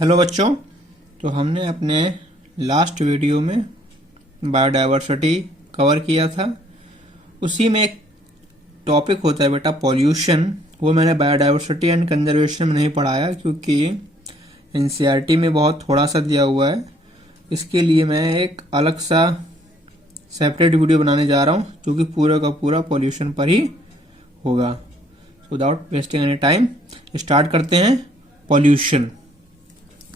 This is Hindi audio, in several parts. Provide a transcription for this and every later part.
हेलो बच्चों। तो हमने अपने लास्ट वीडियो में बायोडायवर्सिटी कवर किया था। उसी में एक टॉपिक होता है बेटा पॉल्यूशन। वो मैंने बायोडायवर्सिटी एंड कंजर्वेशन में नहीं पढ़ाया क्योंकि एनसीईआरटी में बहुत थोड़ा सा दिया हुआ है। इसके लिए मैं एक अलग सा सेपरेट वीडियो बनाने जा रहा हूँ जो कि पूरा का पूरा पॉल्यूशन पर ही होगा। So without wasting any time start करते हैं पॉल्यूशन।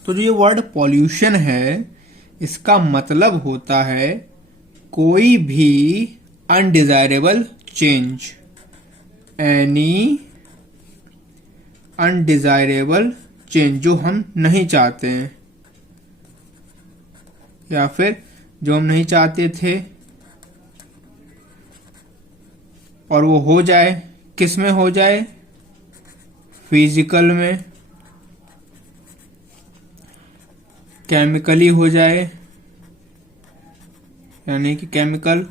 तो जो ये वर्ड पॉल्यूशन है इसका मतलब होता है कोई भी undesirable change, any undesirable change जो हम नहीं चाहते हैं या फिर जो हम नहीं चाहते थे और वो हो जाए। किस में हो जाए? फिजिकल में, केमिकली हो जाए यानी कि केमिकल,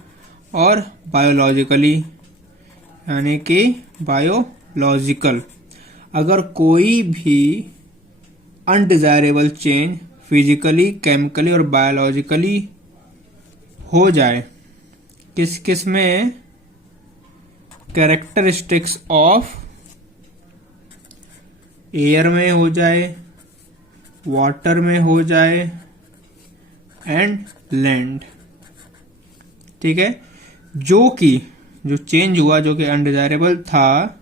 और बायोलॉजिकली यानी कि बायोलॉजिकल। अगर कोई भी अनडिजायरेबल चेंज फिजिकली, केमिकली और बायोलॉजिकली हो जाए, किस किस में? कैरेक्टरिस्टिक्स ऑफ एयर में हो जाए, वाटर में हो जाए एंड लैंड। ठीक है, जो चेंज हुआ जो कि अनडिजायरेबल था,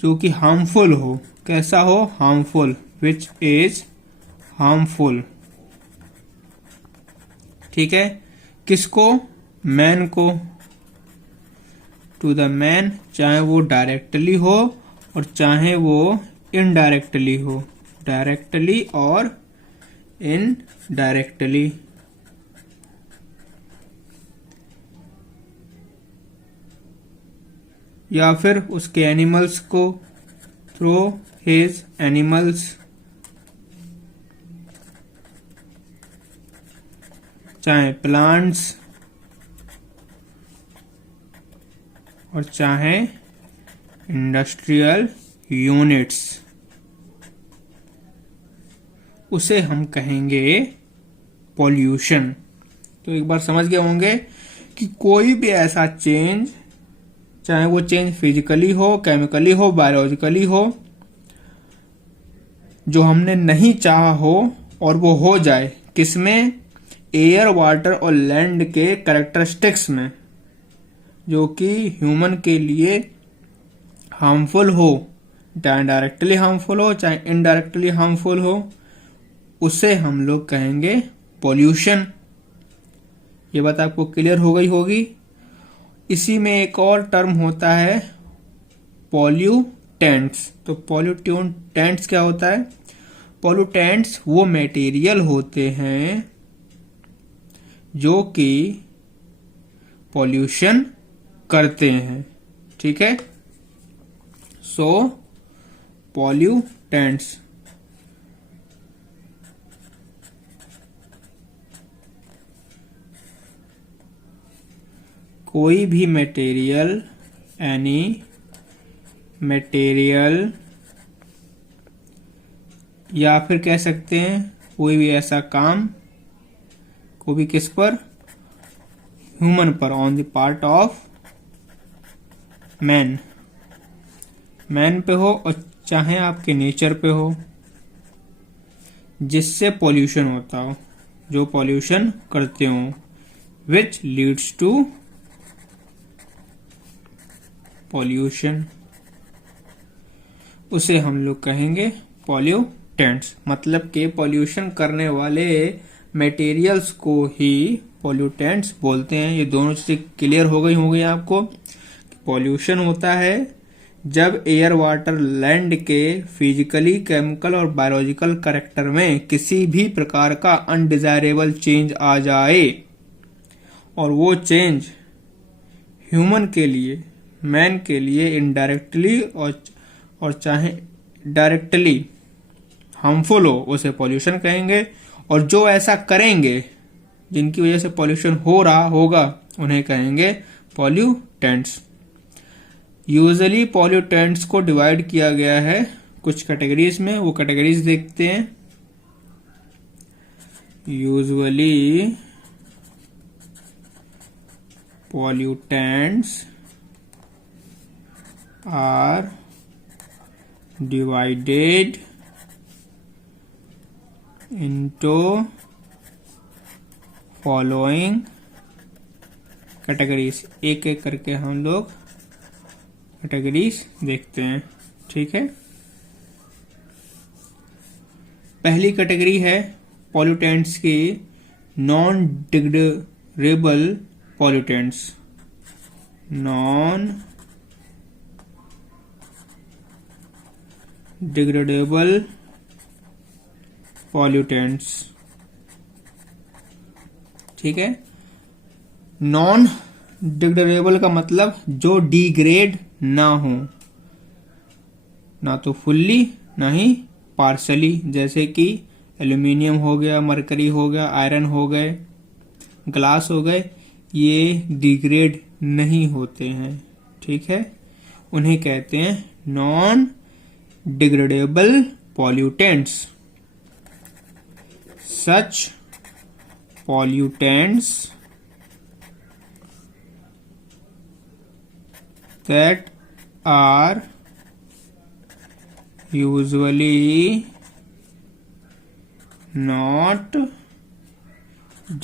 जो कि हार्मफुल हो। कैसा हो? Harmful, which is harmful. ठीक है, किसको? मैन को, टू द मैन, चाहे वो डायरेक्टली हो और चाहे वो इनडायरेक्टली हो, डायरेक्टली और इनडायरेक्टली। या फिर उसके एनिमल्स को, थ्रू हिज एनिमल्स, चाहे प्लांट्स और चाहे इंडस्ट्रियल यूनिट्स, उसे हम कहेंगे पॉल्यूशन। तो एक बार समझ गए होंगे कि कोई भी ऐसा चेंज, चाहे वो चेंज फिजिकली हो, केमिकली हो, बायोलॉजिकली हो, जो हमने नहीं चाहा हो और वो हो जाए, किसमें? एयर, वाटर और लैंड के कैरेक्टरिस्टिक्स में, जो कि ह्यूमन के लिए हार्मफुल हो, चाहे डायरेक्टली हार्मफुल हो चाहे इनडायरेक्टली हार्मफुल हो, उसे हम लोग कहेंगे पॉल्यूशन। ये बात आपको क्लियर हो गई होगी। इसी में एक और टर्म होता है पॉल्यूटेंट्स। तो पॉल्यूटेंट्स क्या होता है? पॉल्यूटेंट्स वो मटेरियल होते हैं जो कि पॉल्यूशन करते हैं। ठीक है, सो पॉल्यूटेंट्स। कोई भी मटेरियल, एनी मटेरियल, या फिर कह सकते हैं कोई भी ऐसा काम, कोई भी किस पर? ह्यूमन पर, on the part of man. Man पे हो और चाहे आपके नेचर पे हो, जिससे पॉल्यूशन होता हो, जो पॉल्यूशन करते हो, विच लीड्स टू पॉल्यूशन, उसे हम लोग कहेंगे पॉल्यूटेंट्स। मतलब के पॉल्यूशन करने वाले मटेरियल्स को ही पॉल्यूटेंट्स बोलते हैं। ये दोनों चीजें क्लियर हो गई होंगी आपको। पॉल्यूशन होता है जब एयर, वाटर, लैंड के फिजिकली, केमिकल और बायोलॉजिकल कैरेक्टर में किसी भी प्रकार का अनडिजायरेबल चेंज आ जाए और वो चेंज ह्यूमन के लिए, मैन के लिए इनडायरेक्टली और चाहे डायरेक्टली हार्मफुल हो, उसे पॉल्यूशन कहेंगे। और जो ऐसा करेंगे जिनकी वजह से पॉल्यूशन हो रहा होगा, उन्हें कहेंगे पॉल्यूटेंट्स। यूजुअली पॉल्यूटेंट्स को डिवाइड किया गया है कुछ कैटेगरीज में। वो कैटेगरीज देखते हैं। usually pollutants are divided into following categories. एक एक करके हम लोग कैटेगरीज देखते हैं, ठीक है। पहली कैटेगरी है पॉल्यूटेंट्स की non degradable pollutants. Non degradable pollutants, ठीक है। नॉन डिग्रेडेबल का मतलब जो डिग्रेड ना हो, ना तो फुल्ली ना ही पार्शली, जैसे कि एल्यूमिनियम हो गया, मरकरी हो गया, आयरन हो गए, ग्लास हो गए, ये डिग्रेड नहीं होते हैं, ठीक है। उन्हें कहते हैं non degradable pollutants. Such pollutants that are usually not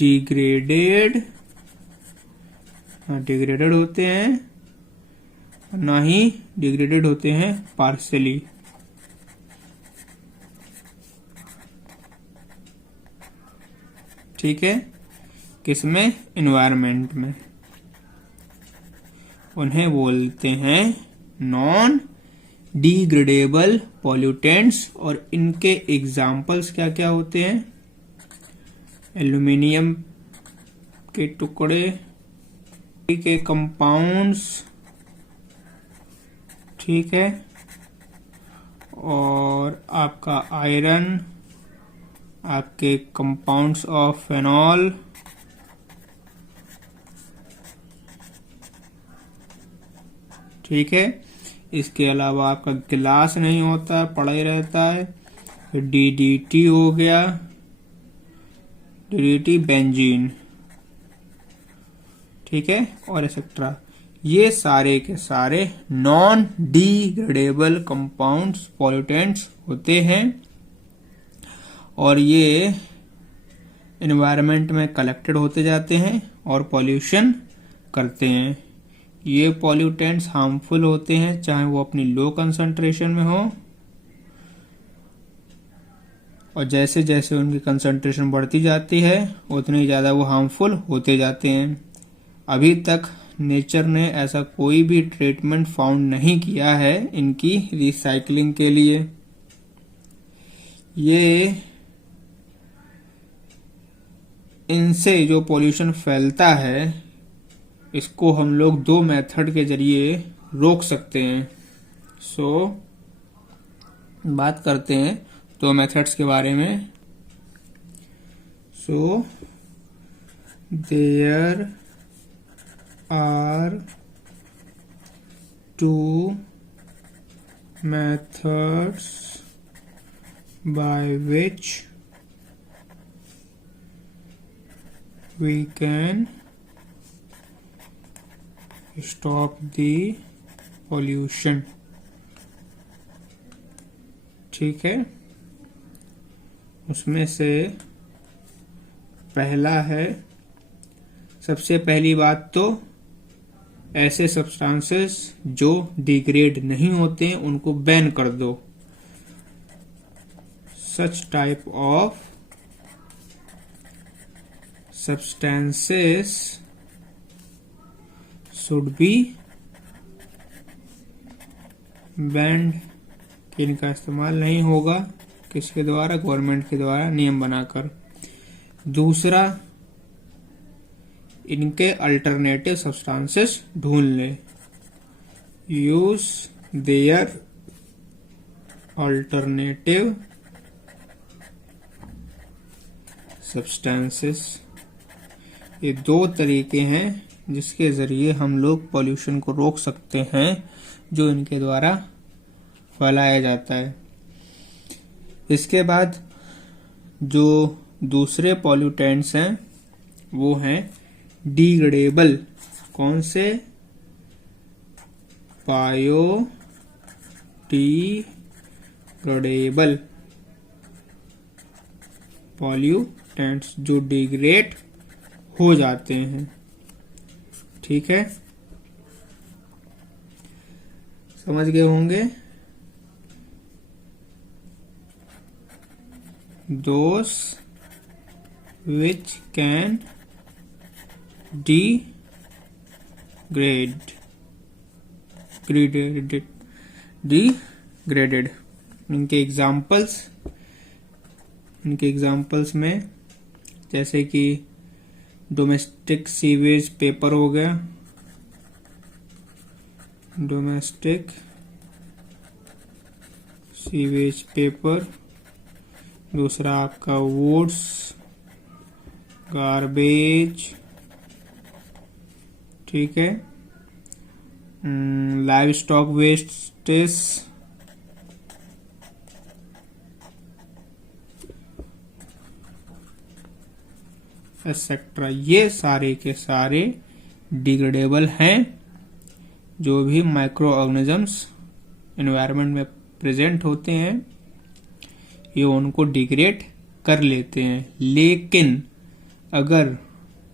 degraded, degraded होते हैं ना ही डिग्रेडेड होते हैं पार्शली। ठीक है, किसमें? एनवायरनमेंट में। उन्हें बोलते हैं नॉन डिग्रेडेबल पॉल्यूटेंट्स। और इनके एग्जाम्पल्स क्या क्या होते हैं? एल्यूमिनियम के टुकड़े के कंपाउंड्स, ठीक है, और आपका आयरन, आपके कंपाउंड्स ऑफ फेनॉल, ठीक है। इसके अलावा आपका गिलास नहीं होता, पड़ा ही रहता है। डीडीटी हो गया, डीडीटी बेंजीन, ठीक है, और एक्सेट्रा। ये सारे के सारे नॉन डिग्रेडेबल कंपाउंड्स, पॉल्यूटेंट्स होते हैं और ये एनवायरनमेंट में कलेक्टेड होते जाते हैं और पॉल्यूशन करते हैं। ये पॉल्यूटेंट्स हार्मफुल होते हैं, चाहे वो अपनी लो कंसंट्रेशन में हो, और जैसे जैसे उनकी कंसंट्रेशन बढ़ती जाती है उतने ज्यादा वो हार्मफुल होते जाते हैं। अभी तक नेचर ने ऐसा कोई भी ट्रीटमेंट फाउंड नहीं किया है इनकी रिसाइकलिंग के लिए। ये इनसे जो पॉल्यूशन फैलता है, इसको हम लोग दो मेथड के जरिए रोक सकते हैं। बात करते हैं दो मेथड्स के बारे में। There are two methods by which we can stop the pollution, ठीक है। उसमें से पहला है, सबसे पहली बात तो ऐसे सब्सटेंसेस जो डिग्रेड नहीं होते हैं उनको बैन कर दो। Such type of substances should be band, कि इनका इस्तेमाल नहीं होगा। किसके द्वारा? गवर्नमेंट के द्वारा नियम बनाकर। दूसरा, इनके अल्टरनेटिव सब्सटेंसेस ढूंढ ले। Use their alternative substances. ये दो तरीके हैं जिसके जरिए हम लोग पॉल्यूशन को रोक सकते हैं जो इनके द्वारा फैलाया जाता है। इसके बाद जो दूसरे पॉल्यूटेंट्स हैं वो हैं डिग्रेडेबल। कौन से? बायोडिग्रेडेबल पॉल्यूटेंट्स जो डिग्रेड हो जाते हैं। ठीक है, समझ गए होंगे। Those which can degraded। इनके एग्जाम्पल्स में जैसे कि डोमेस्टिक सीवेज पेपर हो गया, डोमेस्टिक सीवेज पेपर। दूसरा आपका वुड्स, गार्बेज, ठीक है, लाइव स्टॉक वेस्टेज, एक्सेट्रा। ये सारे के सारे डिग्रेडेबल हैं। जो भी माइक्रो ऑर्गेनिजम्स एनवायरनमेंट में प्रेजेंट होते हैं ये उनको डिग्रेड कर लेते हैं। लेकिन अगर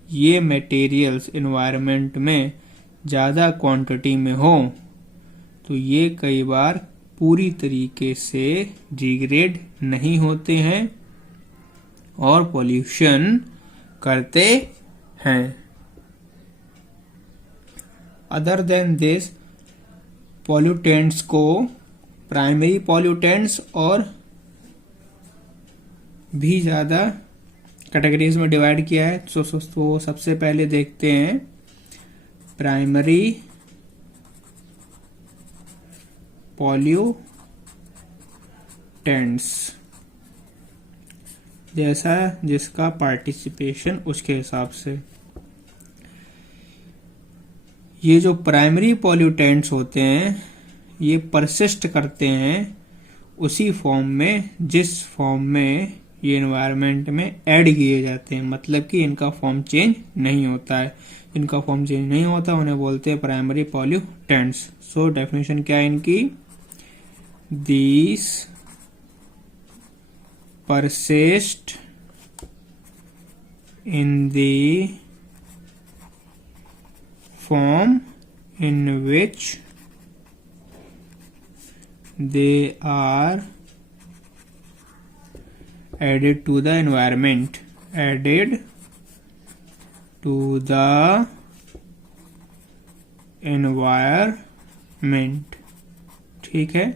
ये मटेरियल्स एनवायरनमेंट में ज़्यादा क्वांटिटी में हो तो ये कई बार पूरी तरीके से डिग्रेड नहीं होते हैं और पॉल्यूशन करते हैं। अदर देन दिस, पॉल्यूटेंट्स को प्राइमरी पॉल्यूटेंट्स और भी ज्यादा कैटेगरीज में डिवाइड किया है। तो सबसे पहले देखते हैं प्राइमरी पॉल्यूटेंट्स, जैसा जिसका पार्टिसिपेशन उसके हिसाब से। ये जो प्राइमरी पॉल्यूटेंट्स होते हैं ये परसिस्ट करते हैं उसी फॉर्म में जिस फॉर्म में ये एनवायरनमेंट में ऐड किए जाते हैं। मतलब कि इनका फॉर्म चेंज नहीं होता है। इनका फॉर्म चेंज नहीं होता उन्हें बोलते हैं प्राइमरी पॉल्यूटेंट्स। सो डेफिनेशन क्या है इनकी? दीस persist in the form in which they are added to the environment, added to the environment। ठीक है,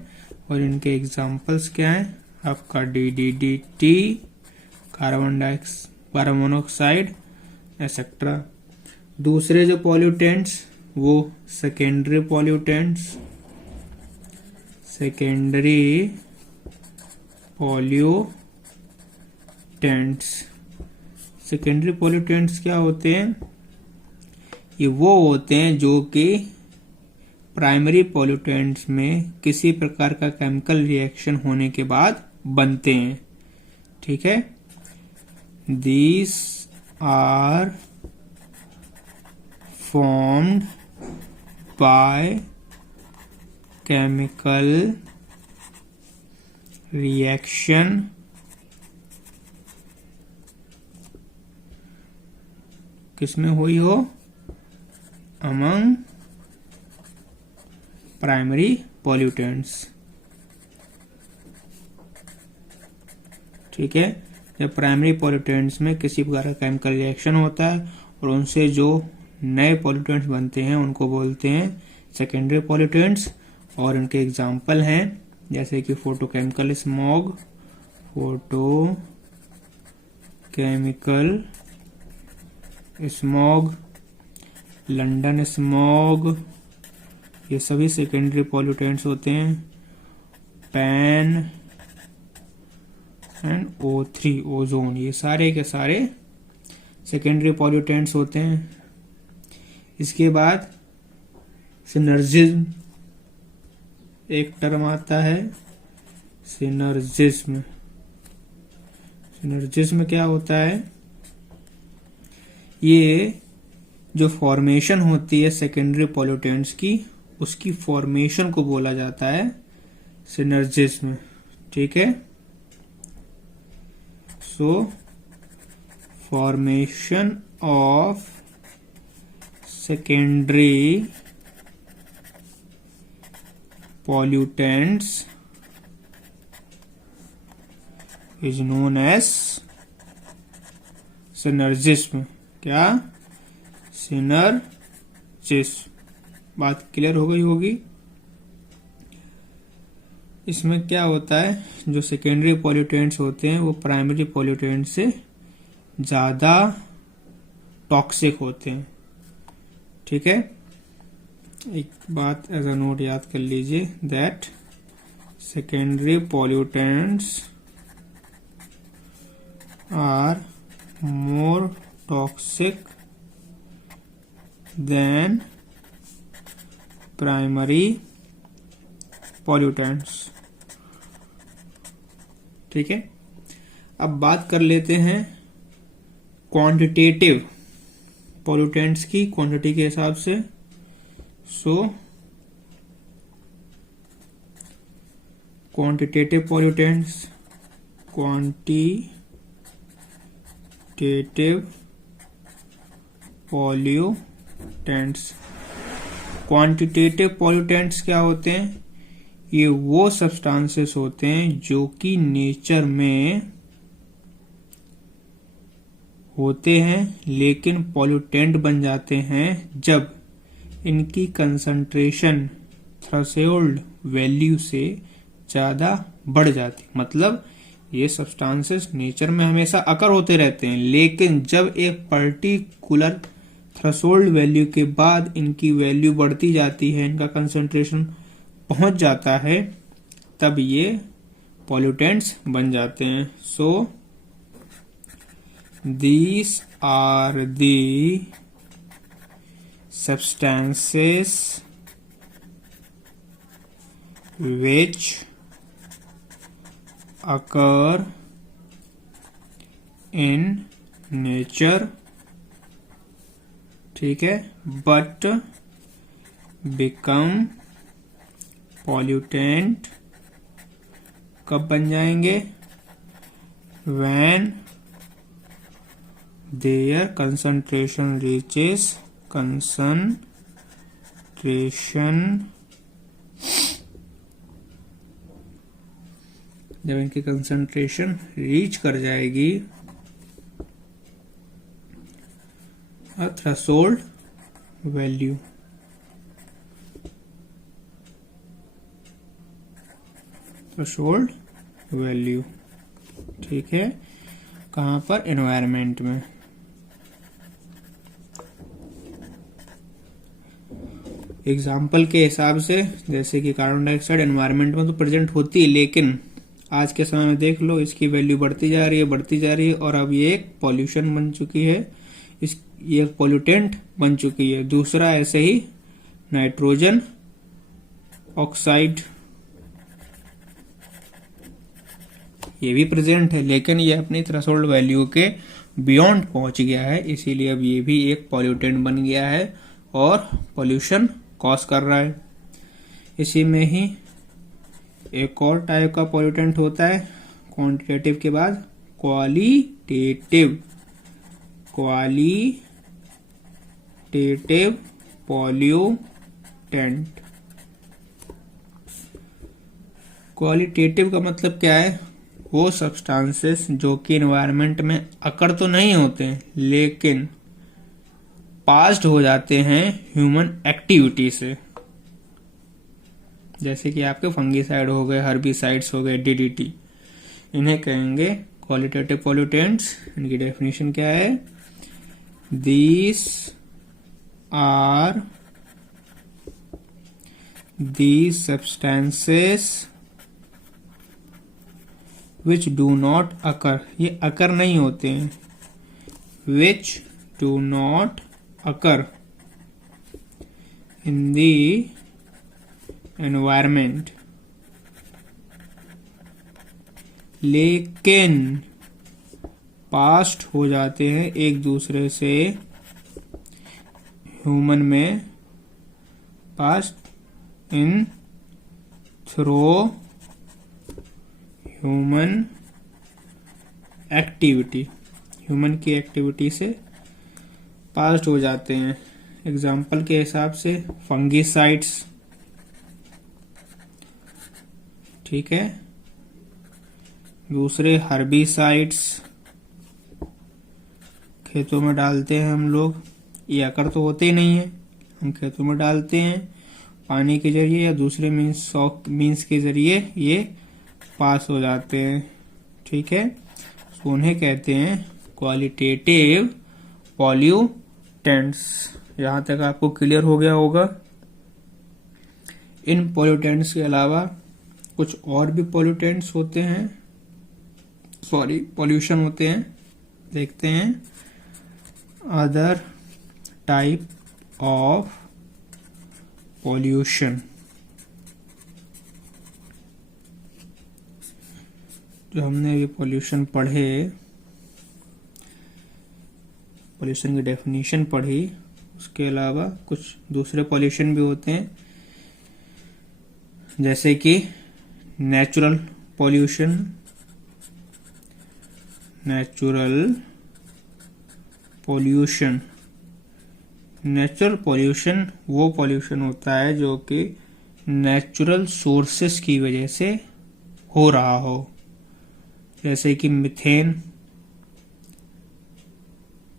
और इनके एग्जाम्पल्स क्या हैं? आपका DDT, कार्बन मोनोऑक्साइड, एक्सेट्रा। दूसरे जो पॉल्यूटेंट्स वो secondary pollutants, secondary pollutants. Secondary pollutants क्या होते हैं? ये वो होते हैं जो कि प्राइमरी पॉल्यूटेंट्स में किसी प्रकार का केमिकल रिएक्शन होने के बाद बनते हैं। ठीक है, these are formed by chemical reaction किसमें हुई हो? Among primary pollutants. ठीक है, जब प्राइमरी पॉल्यूटेंट्स में किसी प्रकार का केमिकल रिएक्शन होता है और उनसे जो नए पॉल्यूटेंट्स बनते हैं उनको बोलते हैं सेकेंडरी पॉल्यूटेंट्स। और इनके एग्जाम्पल हैं जैसे कि photochemical smog, photochemical smog, London smog, ये सभी सेकेंडरी पॉल्यूटेंट्स होते हैं। पैन एंड O3 ओजोन, ये सारे के सारे सेकेंडरी पॉल्यूटेंट्स होते हैं। इसके बाद सिनर्जिज्म एक टर्म आता है, सिनर्जिज्म। सिनर्जिज्म क्या होता है? ये जो फॉर्मेशन होती है सेकेंडरी पॉल्यूटेंट्स की, उसकी फॉर्मेशन को बोला जाता है सिनर्जिज्म। ठीक है, सो formation of secondary pollutants is known as synergism। क्या? सिनर्जिज्म। बात क्लियर हो गई होगी। इसमें क्या होता है, जो सेकेंडरी पॉल्यूटेंट्स होते हैं वो प्राइमरी पॉल्यूटेंट से ज्यादा टॉक्सिक होते हैं। ठीक है, एक बात एज अ नोट याद कर लीजिए, that secondary pollutants are more toxic than primary pollutants. ठीक है, अब बात कर लेते हैं क्वांटिटेटिव पॉल्यूटेंट्स की, क्वांटिटी के हिसाब से। So quantitative pollutants, quantitative pollutants. Quantitative pollutants क्या होते हैं? ये वो सब्सटेंसेस होते हैं जो कि नेचर में होते हैं लेकिन पॉल्यूटेंट बन जाते हैं जब इनकी कंसंट्रेशन थ्रेशोल्ड वैल्यू से ज्यादा बढ़ जाती। मतलब ये सब्सटेंसेस नेचर में हमेशा अकर होते रहते हैं, लेकिन जब एक पर्टिकुलर थ्रेशोल्ड वैल्यू के बाद इनकी वैल्यू बढ़ती जाती है, इनका कंसंट्रेशन पहुंच जाता है, तब ये पॉल्यूटेंट्स बन जाते हैं। सो these are the substances which occur in nature, ठीक है, but become pollutant कब बन जाएंगे? when their concentration reaches जब इनकी कंसंट्रेशन रीच कर जाएगी थ्रेशोल्ड वैल्यू। थ्रेशोल्ड वैल्यू, ठीक है, कहां पर? एनवायरनमेंट में। एग्जाम्पल के हिसाब से जैसे कि कार्बन डाइऑक्साइड एनवायरनमेंट में तो प्रेजेंट होती है, लेकिन आज के समय में देख लो इसकी वैल्यू बढ़ती जा रही है और अब ये एक पॉल्यूशन बन चुकी है, ये एक पॉल्यूटेंट बन चुकी है। दूसरा ऐसे ही नाइट्रोजन ऑक्साइड, ये भी प्रेजेंट है लेकिन ये अपनी थ्रेशोल्ड वैल्यू के बियॉन्ड पहुंच गया है, इसीलिए अब ये भी एक पॉल्यूटेंट बन गया है और पॉल्यूशन कॉज कर रहा है। इसी में ही एक और टाइप का पॉल्यूटेंट होता है क्वांटिटेटिव के बाद क्वालिटेटिव पॉल्यूटेंट। क्वालिटेटिव का मतलब क्या है? वो सब्सटेंसेस जो कि एनवायरनमेंट में अकर तो नहीं होते लेकिन पास्ड हो जाते हैं ह्यूमन एक्टिविटी से, जैसे कि आपके फंगीसाइड हो गए, हर्बिसाइड्स हो गए, डीडीटी, इन्हें कहेंगे क्वालिटेटिव पॉल्यूटेंट्स। इनकी डेफिनेशन क्या है? These are these substances which do not occur, ये अकर नहीं होते हैं, which do not occur in the environment, लेकिन पास्ट हो जाते हैं एक दूसरे से, ह्यूमन में past in through human activity, human की एक्टिविटी से पास्ट हो जाते हैं। एग्जाम्पल के हिसाब से फंगिसाइड्स, ठीक है, दूसरे हर्बिसाइड्स खेतों में डालते हैं हम लोग, ये अकर तो होते ही नहीं है, हम खेतों में डालते हैं पानी के जरिए या दूसरे मीन्स के जरिए, ये पास हो जाते हैं, ठीक है। तो उन्हें कहते हैं क्वालिटेटिव पॉल्यूटेंट्स। यहां तक आपको क्लियर हो गया होगा। इन पॉल्यूटेंट्स के अलावा कुछ और भी पॉल्यूटेंट्स होते हैं, पॉल्यूशन होते हैं, देखते हैं। अदर टाइप ऑफ पॉल्यूशन, जो हमने अभी पॉल्यूशन पढ़े, पॉल्यूशन की डेफिनेशन पढ़ी, उसके अलावा कुछ दूसरे पॉल्यूशन भी होते हैं, जैसे कि natural pollution. Natural pollution, natural pollution वो पॉल्यूशन होता है जो कि नेचुरल सोर्सेस की वजह से हो रहा हो, जैसे कि मीथेन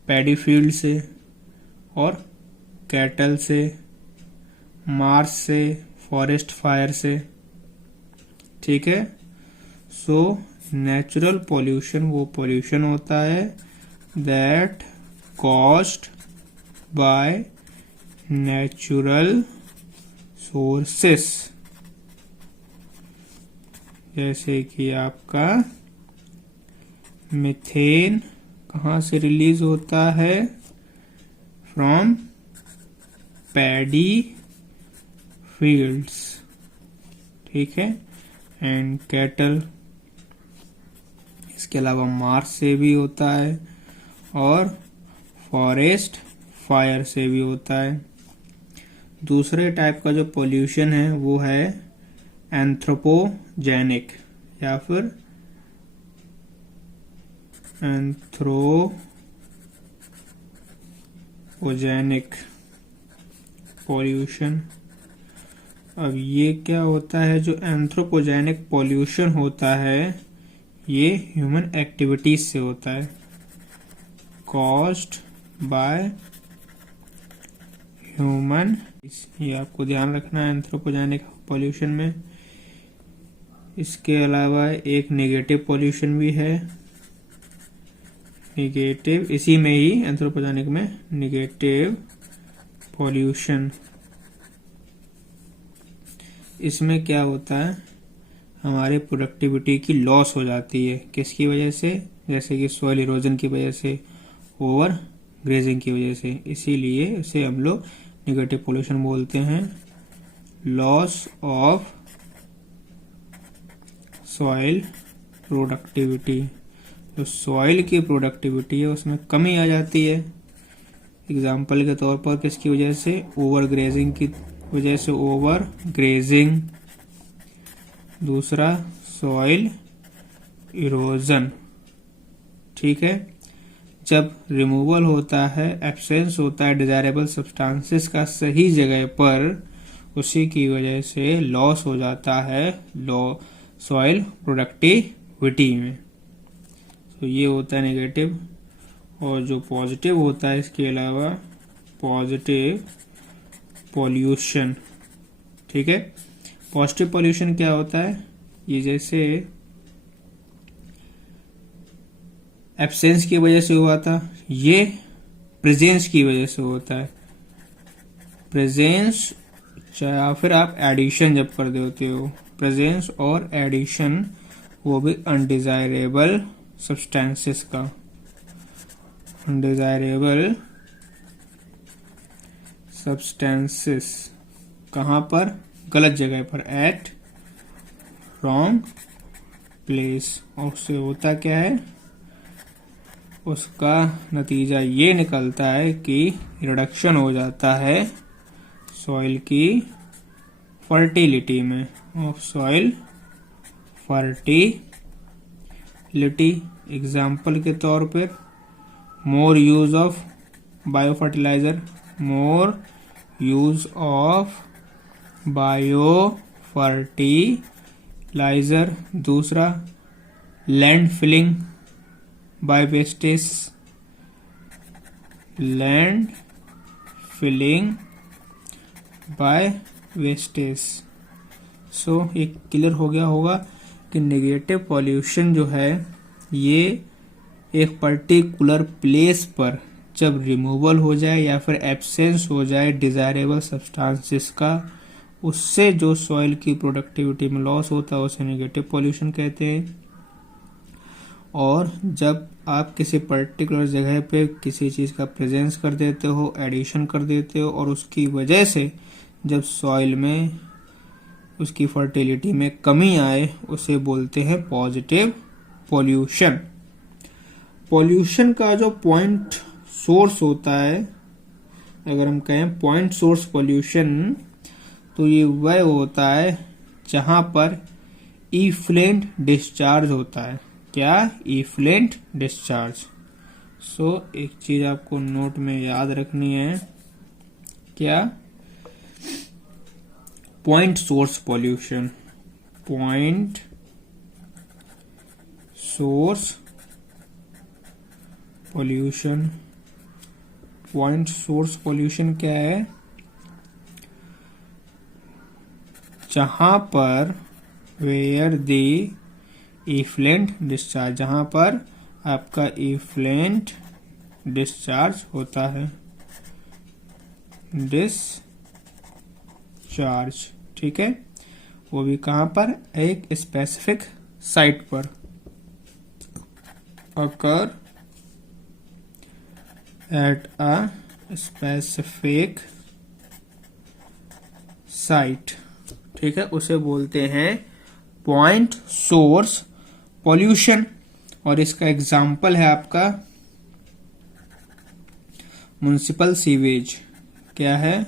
पैडी फील्ड से और कैटल से, मार्स से, फॉरेस्ट फायर से, ठीक है। सो नेचुरल पॉल्यूशन वो पॉल्यूशन होता है that caused by natural sources, जैसे कि आपका मीथेन कहाँ से रिलीज होता है, फ्रॉम पैडी फील्ड्स, ठीक है, एंड कैटल। इसके अलावा मार्स से भी होता है और फॉरेस्ट फायर से भी होता है। दूसरे टाइप का जो पोल्यूशन है वो है एंथ्रोपोजेनिक या फिर एंथ्रोपोजेनिक पॉल्यूशन। अब ये क्या होता है, जो एंथ्रोपोजेनिक पॉल्यूशन होता है ये ह्यूमन एक्टिविटीज से होता है, कॉज्ड बाय ह्यूमन। ये आपको ध्यान रखना है एंथ्रोपोजेनिक पॉल्यूशन में। इसके अलावा एक नेगेटिव पॉल्यूशन भी है, नेगेटिव, इसी में ही एंथ्रोपोजेनिक में नेगेटिव पॉल्यूशन। इसमें क्या होता है, हमारे प्रोडक्टिविटी की लॉस हो जाती है, किसकी वजह से, जैसे कि सॉइल इरोजन की वजह से, ओवर ग्रेजिंग की वजह से, इसीलिए इसे हम लोग नेगेटिव पोल्यूशन बोलते हैं। लॉस ऑफ सॉइल प्रोडक्टिविटी, जो सॉइल की प्रोडक्टिविटी है उसमें कमी आ जाती है। एग्जाम्पल के तौर पर किसकी वजह से, ओवर ग्रेजिंग की वजह से, ओवर ग्रेजिंग। दूसरा सॉइल इरोजन, ठीक है, जब रिमूवल होता है, एब्सेंस होता है डिजायरेबल सब्सटेंसेस का सही जगह पर, उसी की वजह से लॉस हो जाता है सॉइल प्रोडक्टिविटी में। तो ये होता है नेगेटिव। और जो पॉजिटिव होता है इसके अलावा, पॉजिटिव पॉल्यूशन, ठीक है। पॉजिटिव पॉल्यूशन क्या होता है, ये जैसे एब्सेंस की वजह से हुआ था, ये प्रेजेंस की वजह से होता है। प्रेजेंस या फिर आप एडिशन जब कर देते हो, प्रेजेंस और एडिशन, वो भी अनडिजायरेबल सब्सटेंसेस का, अनडिजायरेबल सब्सटेंसेस कहां पर, गलत जगह पर, एट रॉन्ग प्लेस। और उससे होता क्या है, उसका नतीजा ये निकलता है कि रिडक्शन हो जाता है सॉइल की फर्टिलिटी में, ऑफ सॉइल फर्टिलिटी। एग्जाम्पल के तौर पर more use of bio fertiliser, more use of bio fertiliser. दूसरा land filling by wastage, land filling by wastage. So ये क्लियर हो गया होगा कि नेगेटिव पॉल्यूशन जो है ये एक पर्टिकुलर प्लेस पर जब रिमूवल हो जाए या फिर एब्सेंस हो जाए डिजायरेबल सब्सटेंसेस का, उससे जो सॉइल की प्रोडक्टिविटी में लॉस होता है उसे नेगेटिव पॉल्यूशन कहते हैं। और जब आप किसी पर्टिकुलर जगह पे किसी चीज का प्रेजेंस कर देते हो, एडिशन कर देते हो, और उसकी वजह से जब सॉइल में उसकी फर्टिलिटी में कमी आए, उसे बोलते हैं पॉजिटिव पॉल्यूशन। पॉल्यूशन का जो पॉइंट सोर्स होता है, अगर हम कहें पॉइंट सोर्स पॉल्यूशन, तो ये वह होता है जहां पर इफ्लुएंट डिस्चार्ज होता है। क्या? Effluent discharge. सो एक चीज आपको नोट में याद रखनी है, क्या? Point source pollution, point source pollution. Point source pollution क्या है? जहां पर वेयर द इफ्लुएंट डिस्चार्ज, जहां पर आपका इफ्लुएंट डिस्चार्ज होता है, डिस्चार्ज, ठीक है, वो भी कहां पर? एक स्पेसिफिक साइट पर occur at a specific site, ठीक है, उसे बोलते हैं पॉइंट सोर्स पॉल्यूशन। और इसका एग्जाम्पल है आपका म्युनिसिपल सीवेज। क्या है?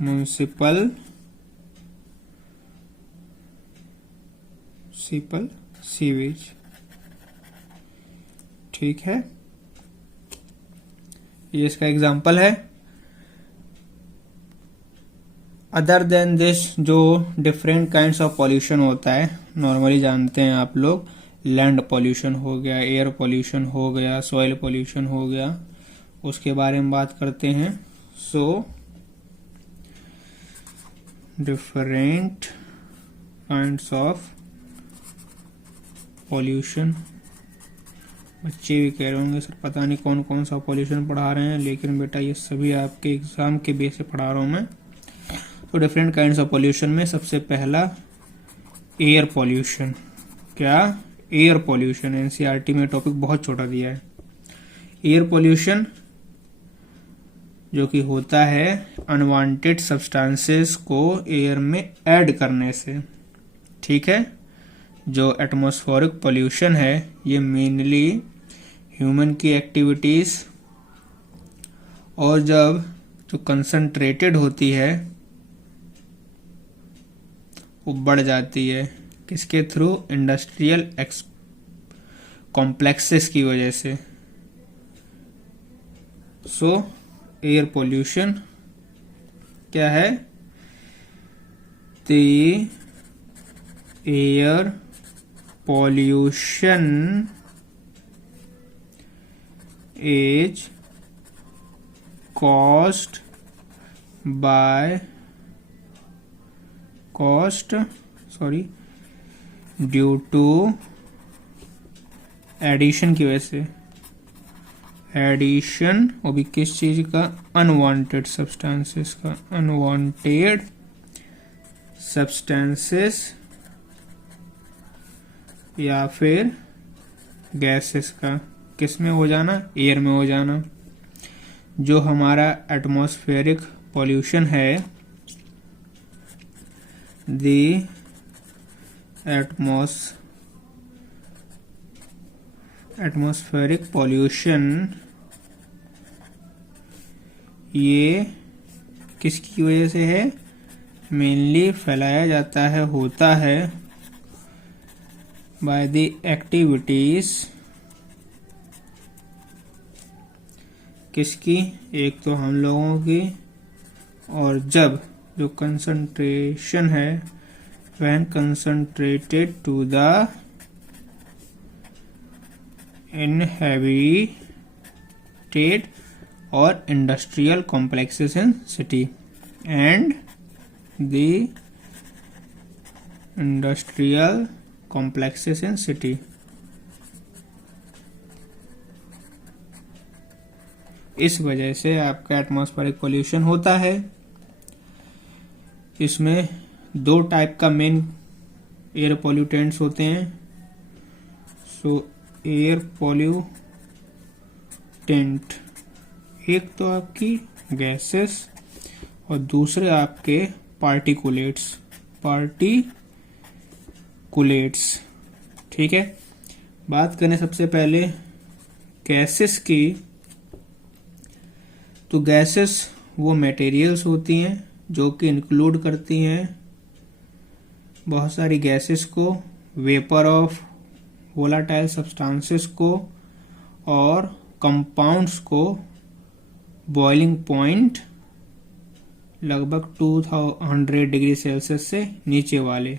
म्युनिसिपल सीवेज, ठीक है, ये इसका एग्जाम्पल है। अदर देन दिस जो डिफरेंट काइंड्स ऑफ पॉल्यूशन होता है, नॉर्मली जानते हैं आप लोग, लैंड पॉल्यूशन हो गया, एयर पॉल्यूशन हो गया, सॉइल पॉल्यूशन हो गया, उसके बारे में बात करते हैं। So different kinds of pollution. बच्चे भी कह रहे होंगे सर पता नहीं कौन कौन सा पॉल्यूशन पढ़ा रहे हैं, लेकिन बेटा ये सभी आपके एग्जाम के बेस पे पढ़ा रहा हूं मैं। तो डिफरेंट काइंड्स ऑफ पॉल्यूशन में सबसे पहला एयर पॉल्यूशन। क्या? Air pollution. एनसीईआरटी में टॉपिक बहुत छोटा दिया है। एयर पॉल्यूशन जो कि होता है अनवांटेड सब्सटेंसेस को एयर में ऐड करने से, ठीक है। जो एटमॉस्फेरिक पॉल्यूशन है ये मेनली ह्यूमन की एक्टिविटीज और जब जो कंसंट्रेटेड होती है वो बढ़ जाती है, किसके थ्रू? इंडस्ट्रियल कॉम्प्लेक्सेस की वजह से। सो एयर पॉल्यूशन क्या है? The air pollution is caused due to addition की वजह से। एडिशन वो भी किस चीज का? अनवांटेड सब्सटेंसेस का। अनवांटेड सब्सटेंसेस या फिर गैसेस का। किस में हो जाना? एयर में हो जाना। जो हमारा एटमॉस्फेरिक पॉल्यूशन है, द एटमॉस्फेरिक पॉल्यूशन ये किसकी वजह से है? मेनली फैलाया जाता है, होता है बाय द एक्टिविटीज, किसकी? एक तो हम लोगों की, और जब जो कंसंट्रेशन है when concentrated to the inhabited or industrial complexes in city and the industrial complexes in city. इस वजह से आपका एटमॉस्फेरिक पोल्यूशन होता है। इसमें दो टाइप का मेन एयर पोल्यूटेंट्स होते हैं। एयर पोल्यूटेंट, एक तो आपकी गैसेस और दूसरे आपके पार्टिकुलेट्स। ठीक है, बात करें सबसे पहले गैसेस की, तो गैसेस वो मटेरियल्स होती हैं जो कि इंक्लूड करती हैं बहुत सारी गैसेस को, वेपर ऑफ वोलाटाइल सब्सटेंसेस को और कंपाउंड्स को बॉइलिंग पॉइंट लगभग 200 डिग्री सेल्सियस से नीचे वाले।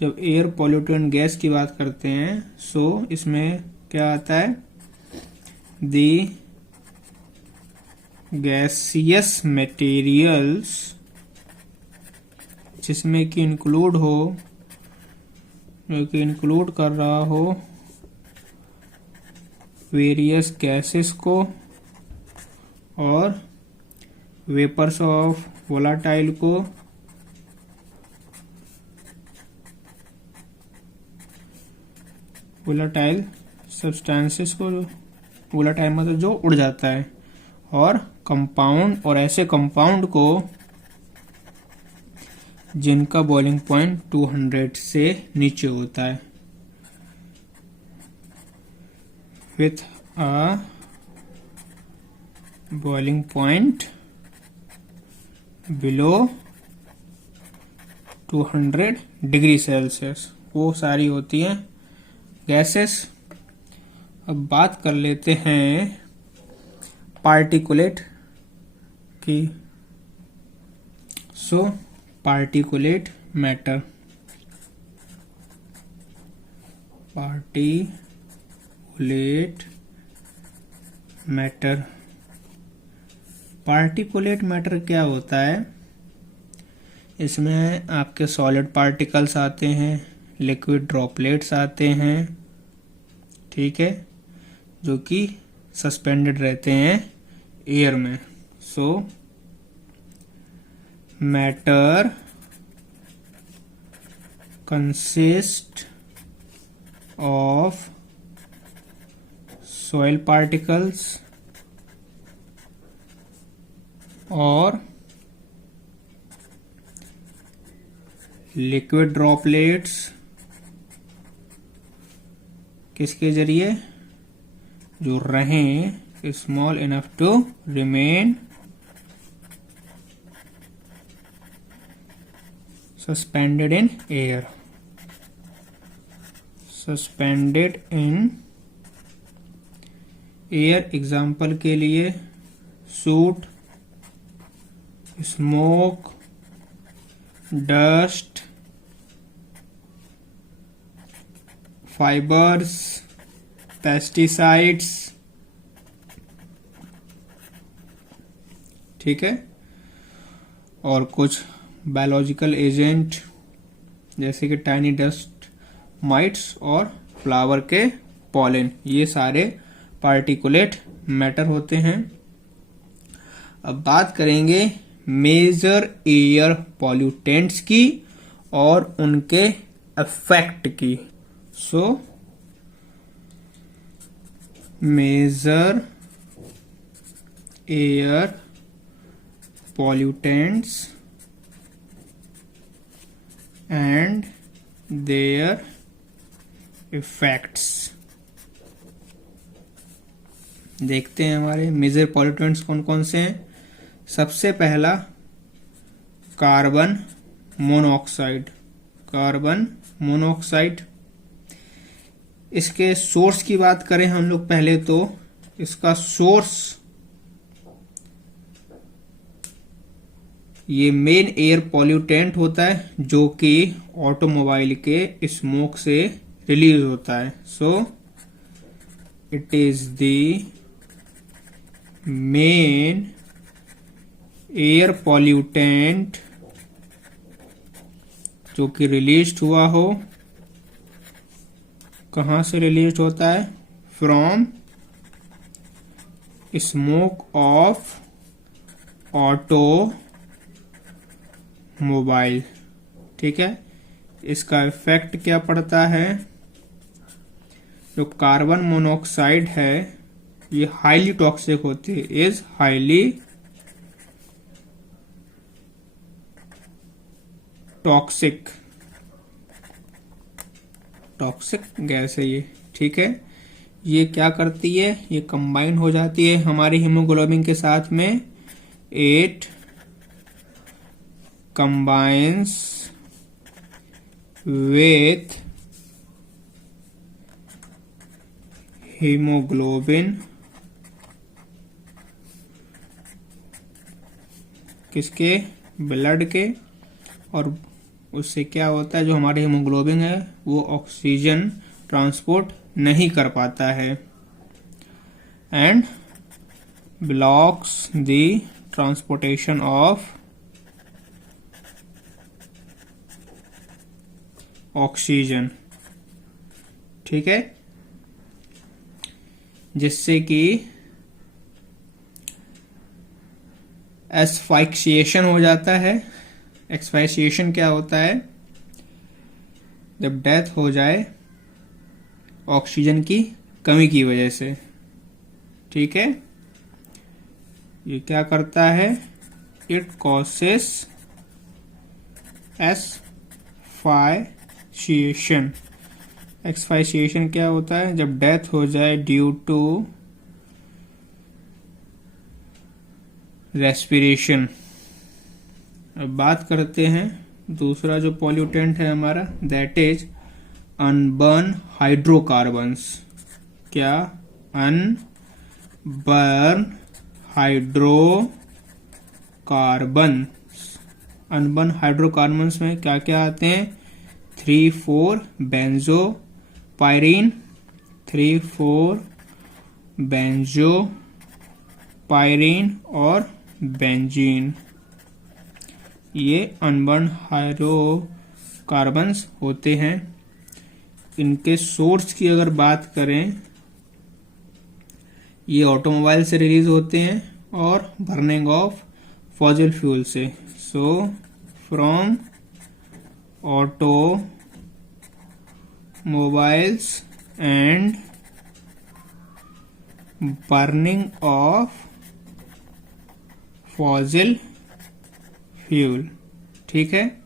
जब एयर पॉल्यूटेंट गैस की बात करते हैं इसमें क्या आता है? दी गैसियस मटेरियल्स, जिसमें कि इंक्लूड कर रहा हो वेरियस गैसेस को और वेपर्स ऑफ वोलाटाइल को, वोलाटाइल सब्सटेंसेस को, वोलाटाइल मतलब जो उड़ जाता है, और कंपाउंड, और ऐसे कंपाउंड को जिनका बॉइलिंग पॉइंट 200 से नीचे होता है, with a boiling point below 200 degree Celsius, वो सारी होती हैं गैसेस। अब बात कर लेते हैं पार्टिकुलेट की। पार्टिकुलेट मैटर, पार्टिकुलेट मैटर क्या होता है? इसमें आपके सॉलिड पार्टिकल्स आते हैं, लिक्विड ड्रॉपलेट्स आते हैं, ठीक है, जो कि सस्पेंडेड रहते हैं एयर में। Matter consist of soil particles और liquid droplets, किसके जरिए? जो रहें small enough to remain suspended in air, example के लिए suit, smoke, dust, fibres, pesticides, ठीक है, और कुछ बायोलॉजिकल एजेंट जैसे कि टाइनी डस्ट माइट्स और फ्लावर के पॉलन, ये सारे पार्टिकुलेट मैटर होते हैं। अब बात करेंगे मेजर एयर पॉल्यूटेंट्स की और उनके इफेक्ट की। Major air pollutants and their effects। देखते हैं हमारे मेजर पॉल्यूटेंट्स कौन कौन से हैं। सबसे पहला कार्बन मोनोऑक्साइड। कार्बन मोनोऑक्साइड, इसके सोर्स की बात करें हम लोग पहले तो इसका सोर्स ये मेन एयर पॉल्यूटेंट होता है जो कि ऑटोमोबाइल के स्मोक से रिलीज होता है। So it is the main air pollutant जो कि रिलीज हुआ हो। कहां से रिलीज होता है? From smoke of auto mobile. ठीक है, इसका इफेक्ट क्या पड़ता है? जो कार्बन मोनोऑक्साइड है ये हाईली टॉक्सिक होती है, इज हाईली टॉक्सिक गैस है ये। ठीक है, ये क्या करती है? ये कंबाइन हो जाती है हमारी हीमोग्लोबिन के साथ में। इट कंबाइंस विथ हीमोग्लोबिन किसके? ब्लड के। और उससे क्या होता है, जो हमारे हीमोग्लोबिन है वो ऑक्सीजन ट्रांसपोर्ट नहीं कर पाता है and blocks the transportation of oxygen. ठीक है, जिससे कि एस्फाइक्सिएशन हो जाता है। एक्सफाइसिएशन क्या होता है? जब डेथ हो जाए ऑक्सीजन की कमी की वजह से। ठीक है, ये क्या करता है? It causes एस्फाइसिएशन। एक्सफाइसिएशन क्या होता है? जब डेथ हो जाए ड्यू टू रेस्पिरेशन। अब बात करते हैं दूसरा जो पॉल्यूटेंट है हमारा, दैट इज अनबर्न हाइड्रोकार्बन्स। क्या? Unburn hydrocarbons. अनबर्न हाइड्रोकार्बन्स में क्या क्या आते हैं? 3,4 बेंजो पायरीन, 3,4 बेंजो पायरीन और बेंजीन। ये अनबर्न हाइड्रोकार्बन्स होते हैं। इनके सोर्स की अगर बात करें, ये ऑटोमोबाइल से रिलीज होते हैं और बर्निंग ऑफ फॉसिल फ्यूल से। So from auto mobiles and burning of fossil fuel. ठीक है,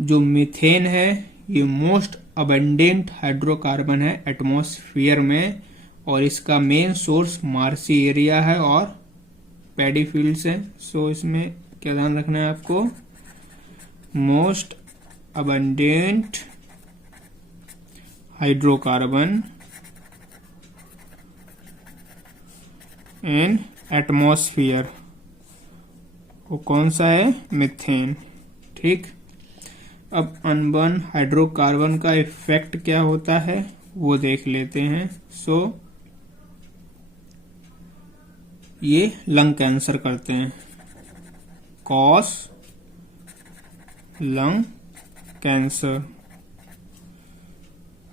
जो मीथेन है ये मोस्ट अबंडेंट हाइड्रोकार्बन है एटमॉस्फेयर में, और इसका मेन सोर्स मार्सी एरिया है और पैडी फील्ड्स है। सो इसमें क्या ध्यान रखना है आपको? Most abundant hydrocarbon in atmosphere वो कौन सा है? मीथेन। ठीक, अब अनबर्न हाइड्रोकार्बन का इफेक्ट क्या होता है वो देख लेते हैं। सो ये लंग कैंसर करते हैं, कॉज लंग कैंसर।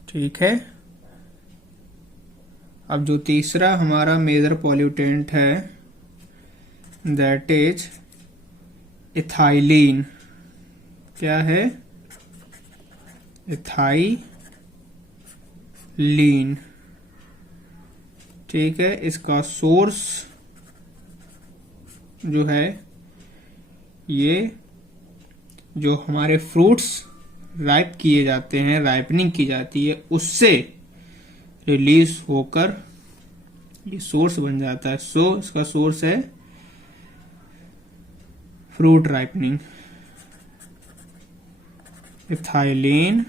ठीक है, अब जो तीसरा हमारा मेजर पॉल्यूटेंट है दैट इज इथाइलिन। क्या है? इथाइलिन। ठीक है, इसका सोर्स जो है ये जो हमारे फ्रूट्स राइप किए जाते हैं, राइपनिंग की जाती है, उससे रिलीज होकर ये सोर्स बन जाता है। सो इसका सोर्स है fruit ripening. Ethylene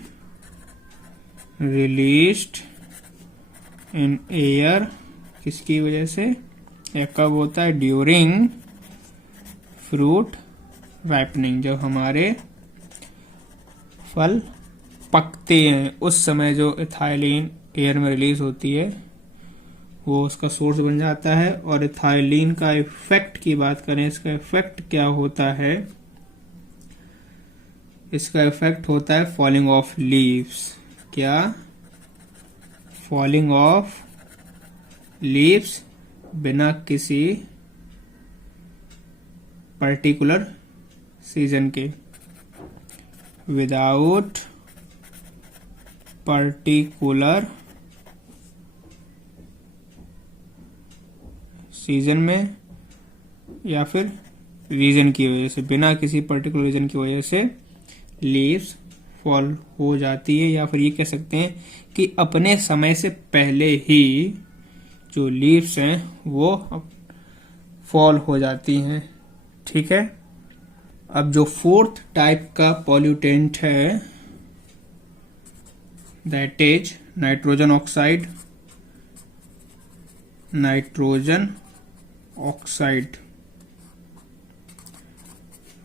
released in air, किसकी वजह से, या कब होता है, ड्यूरिंग फ्रूट राइपनिंग, जब हमारे फल पकते हैं उस समय जो इथाइलिन एयर में रिलीज होती है वो उसका सोर्स बन जाता है। और इथाइलिन का इफेक्ट की बात करें, इसका इफेक्ट क्या होता है, इसका इफेक्ट होता है फॉलिंग ऑफ लीव्स। क्या, फॉलिंग ऑफ लीव्स, बिना किसी पर्टिकुलर सीजन के, विदाउट पर्टिकुलर सीजन में, या फिर रीजन की वजह से, बिना किसी पर्टिकुलर रीजन की वजह से लीव्स फॉल हो जाती है, या फिर ये कह सकते हैं कि अपने समय से पहले ही जो लीव्स हैं वो फॉल हो जाती हैं। ठीक है। अब जो फोर्थ टाइप का पॉल्यूटेंट है that is nitrogen oxide. Nitrogen oxide,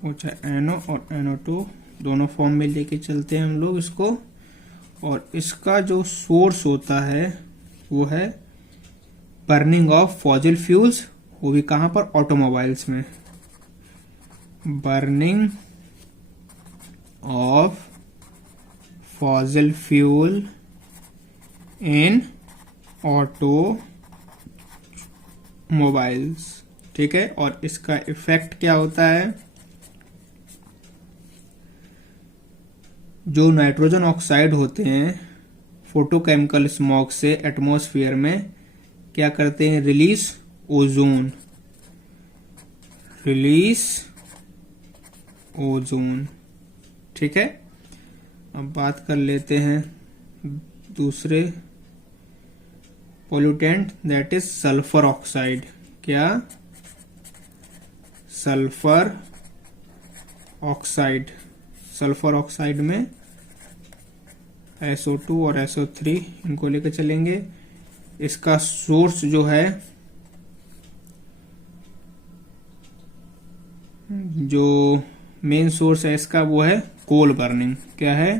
वो चाहे NO और NO2 दोनों फॉर्म में लेके चलते हैं हम लोग इसको। और इसका जो सोर्स होता है वो है बर्निंग ऑफ फॉसिल फ्यूल्स, वो भी कहां पर, ऑटोमोबाइल्स में। Burning of fossil fuel in automobiles. ठीक है। और इसका इफेक्ट क्या होता है, जो नाइट्रोजन ऑक्साइड होते हैं फोटोकेमिकल स्मॉग से एटमॉस्फेयर में क्या करते हैं, रिलीज ओजोन, रिलीज ओजोन। ठीक है। अब बात कर लेते हैं दूसरे pollutant that is sulphur oxide. क्या, सल्फर ऑक्साइड। सल्फर ऑक्साइड में SO2 और SO3 इनको लेकर चलेंगे। इसका सोर्स जो है, जो मेन सोर्स है इसका वो है कोल बर्निंग। क्या है,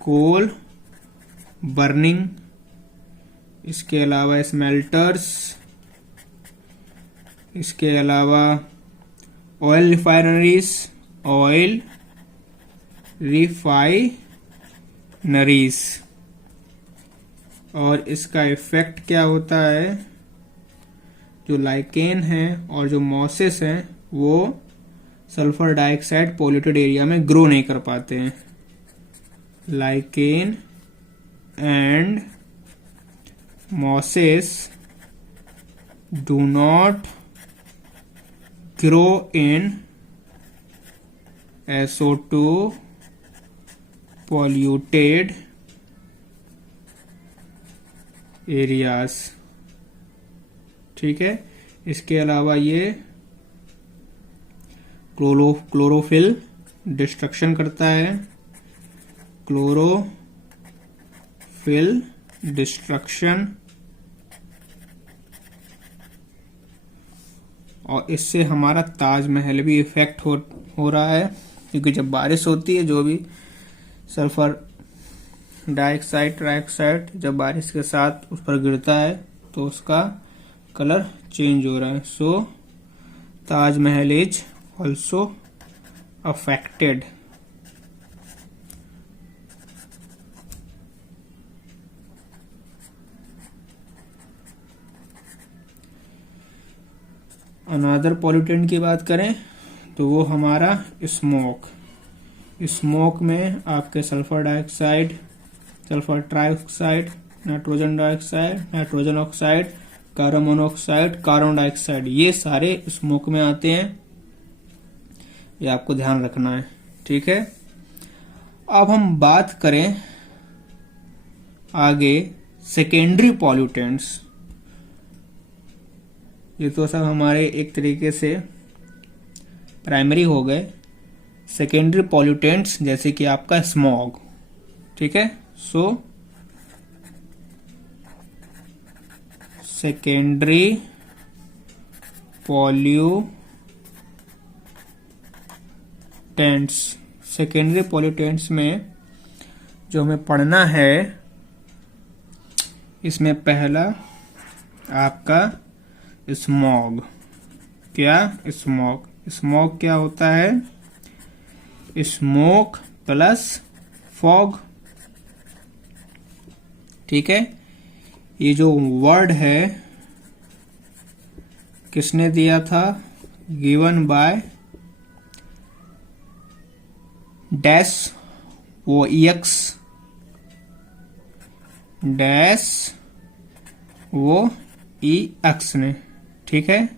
कोल बर्निंग। इसके अलावा स्मेल्टर्स, इसके अलावा ऑयल रिफाइनरीज, ऑयल रिफाइनरीज। और इसका इफेक्ट क्या होता है, जो लाइकेन है और जो मॉसेस हैं वो सल्फर डाइऑक्साइड पॉल्यूटेड एरिया में ग्रो नहीं कर पाते हैं। Lichen and mosses do not grow in SO2 polluted areas। ठीक है। इसके अलावा ये क्लोरोफिल डिस्ट्रक्शन करता है, क्लोरोफिल डिस्ट्रक्शन। और इससे हमारा ताजमहल भी इफेक्ट हो रहा है, क्योंकि जब बारिश होती है जो भी सल्फर ट्राइऑक्साइड जब बारिश के साथ उस पर गिरता है तो उसका कलर चेंज हो रहा है। सो Taj Mahal is also affected. Another pollutant की बात करें तो वो हमारा स्मोक। स्मोक में आपके sulphur dioxide, sulphur trioxide, nitrogen dioxide, nitrogen oxide, carbon monoxide, carbon dioxide, ये सारे स्मोक में आते हैं। ये आपको ध्यान रखना है। ठीक है। अब हम बात करें आगे सेकेंडरी पॉल्यूटेंट्स, ये तो सब हमारे एक तरीके से प्राइमरी हो गए। सेकेंडरी पॉल्यूटेंट्स जैसे कि आपका स्मॉग, ठीक है। So secondary pollutants, secondary pollutants में जो हमें पढ़ना है, इसमें पहला आपका स्मॉग। क्या? स्मॉग। स्मॉग क्या होता है? स्मोक प्लस फॉग, ठीक है। ये जो वर्ड है किसने दिया था? गिवन बाय डैश वो एक्स डैश वो ई एक्स ने, ठीक है।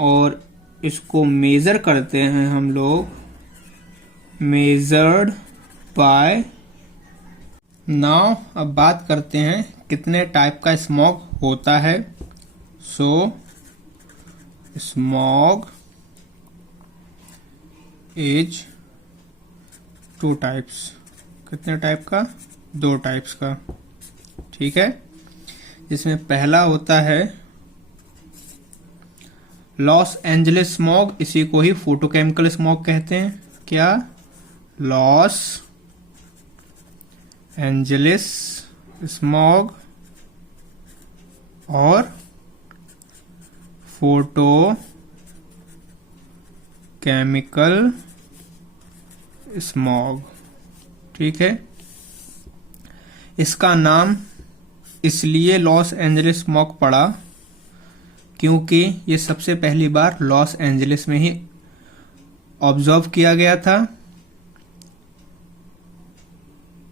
और इसको मेजर करते हैं हम लोग, मेजर्ड बाय। नाउ अब बात करते हैं कितने टाइप का स्मॉग होता है। सो स्मॉग इज 2 टाइप्स। कितने टाइप का? 2 टाइप्स का, ठीक है। जिसमें पहला होता है लॉस एंजलिस स्मॉग, इसी को ही फोटोकेमिकल स्मॉग कहते हैं। क्या? लॉस एंजलिस स्मॉग और फोटो केमिकल स्मॉग, ठीक है। इसका नाम इसलिए लॉस एंजलिस स्मॉग पड़ा क्योंकि ये सबसे पहली बार लॉस एंजलिस में ही ऑब्जर्व किया गया था।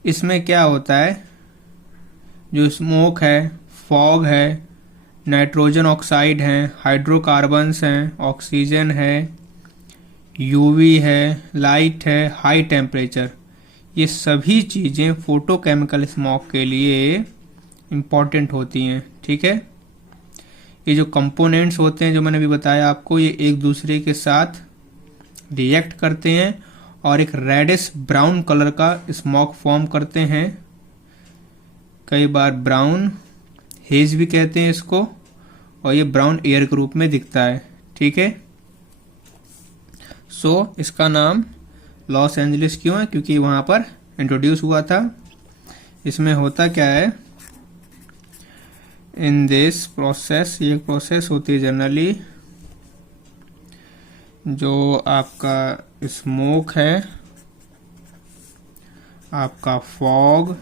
इसमें क्या होता है, जो स्मोक है, फॉग है, नाइट्रोजन ऑक्साइड है, हाइड्रोकार्बन्स हैं, ऑक्सीजन है, यूवी है, लाइट है, हाई टेम्परेचर, ये सभी चीजें फोटोकेमिकल स्मॉग के लिए इम्पॉर्टेंट होती हैं, ठीक है। ये जो कंपोनेंट्स होते हैं जो मैंने अभी बताया आपको, ये एक दूसरे के साथ रिएक्ट करते हैं और एक रेडिश ब्राउन कलर का स्मॉग फॉर्म करते हैं। कई बार ब्राउन हेज भी कहते हैं इसको, और ये ब्राउन एयर के रूप में दिखता है, ठीक है। सो इसका नाम लॉस एंजलिस क्यों है? क्योंकि वहां पर इंट्रोड्यूस हुआ था। इसमें होता क्या है, इन दिस प्रोसेस, ये प्रोसेस होती है जनरली, जो आपका स्मोक है, आपका फॉग,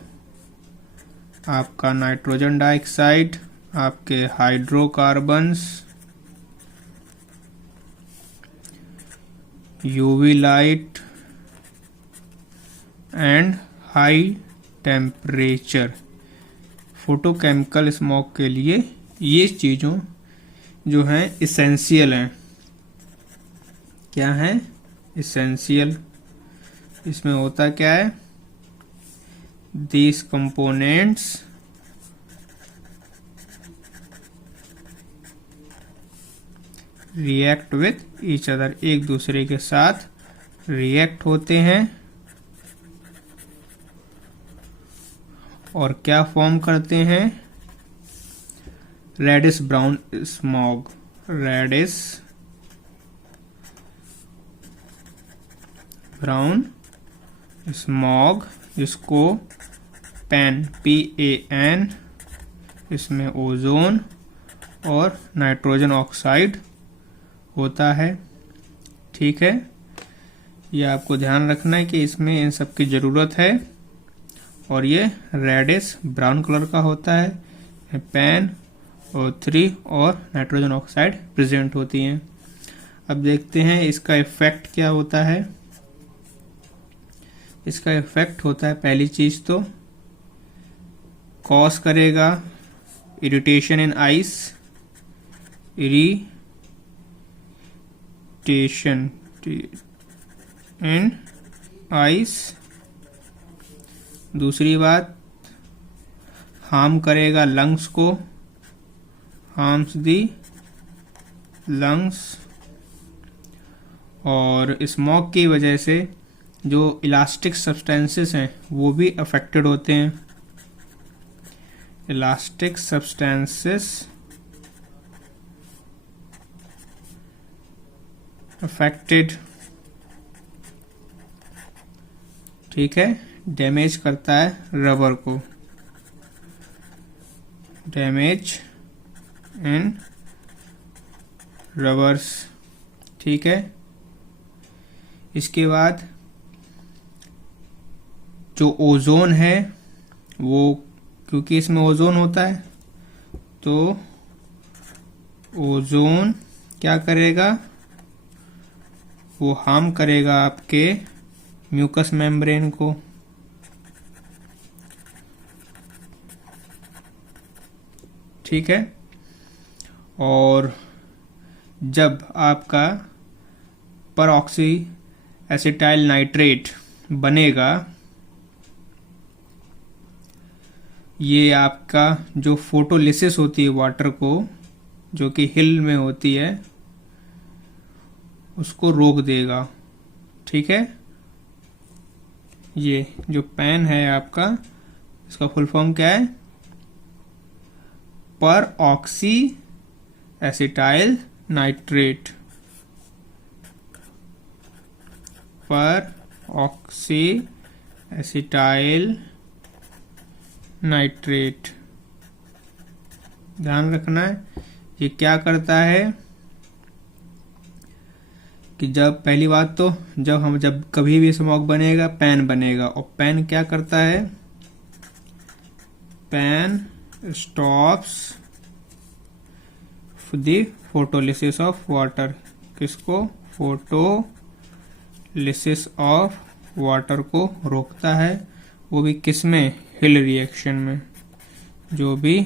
आपका नाइट्रोजन डाइऑक्साइड, आपके hydrocarbons, UV light and high temperature, photochemical smog के लिए ये चीजों जो हैं इसेंशियल हैं। क्या है? इसेंशियल। इसमें होता क्या है, these components react with each other, एक दूसरे के साथ रिएक्ट होते हैं और क्या फॉर्म करते हैं, reddish brown smog, reddish brown smog, जिसको पैन, PAN, इसमें ओजोन और नाइट्रोजन ऑक्साइड होता है, ठीक है। ये आपको ध्यान रखना है कि इसमें इन सब की जरूरत है, और ये रेडिश ब्राउन कलर का होता है। पैन O3 और नाइट्रोजन ऑक्साइड प्रेजेंट होती हैं। अब देखते हैं इसका इफेक्ट क्या होता है। इसका इफेक्ट होता है, पहली चीज तो कॉज करेगा इरिटेशन इन आइस, इरिटेशन इन आइस। दूसरी बात, हार्म करेगा लंग्स को, हार्म्स दी लंग्स। और स्मोक की वजह से जो इलास्टिक सब्सटेंसेस हैं वो भी अफेक्टेड होते हैं। इलास्टिक सब्सटेंसेस अफेक्टेड, ठीक है। डैमेज करता है रबर को, डैमेज इन रबर्स, ठीक है। इसके बाद जो ओजोन है वो, क्योंकि इसमें ओजोन होता है तो ओजोन क्या करेगा, वो हार्म करेगा आपके म्यूकस मेम्ब्रेन को, ठीक है। और जब आपका परऑक्सी एसिटाइल नाइट्रेट बनेगा, ये आपका जो फोटोलिसिस होती है वाटर को, जो कि हिल में होती है, उसको रोक देगा, ठीक है। ये जो पेन है आपका, इसका फुल फॉर्म क्या है, पर ऑक्सी एसिटाइल नाइट्रेट, पर ऑक्सी एसिटाइल नाइट्रेट। ध्यान रखना है ये क्या करता है कि जब पहली बात तो जब कभी भी स्मोक बनेगा पेन बनेगा, और पेन क्या करता है, PAN stops the photolysis of water. किसको, फोटोलिसिस ऑफ वाटर को रोकता है, वो भी किसमें, हिल रिएक्शन में। जो भी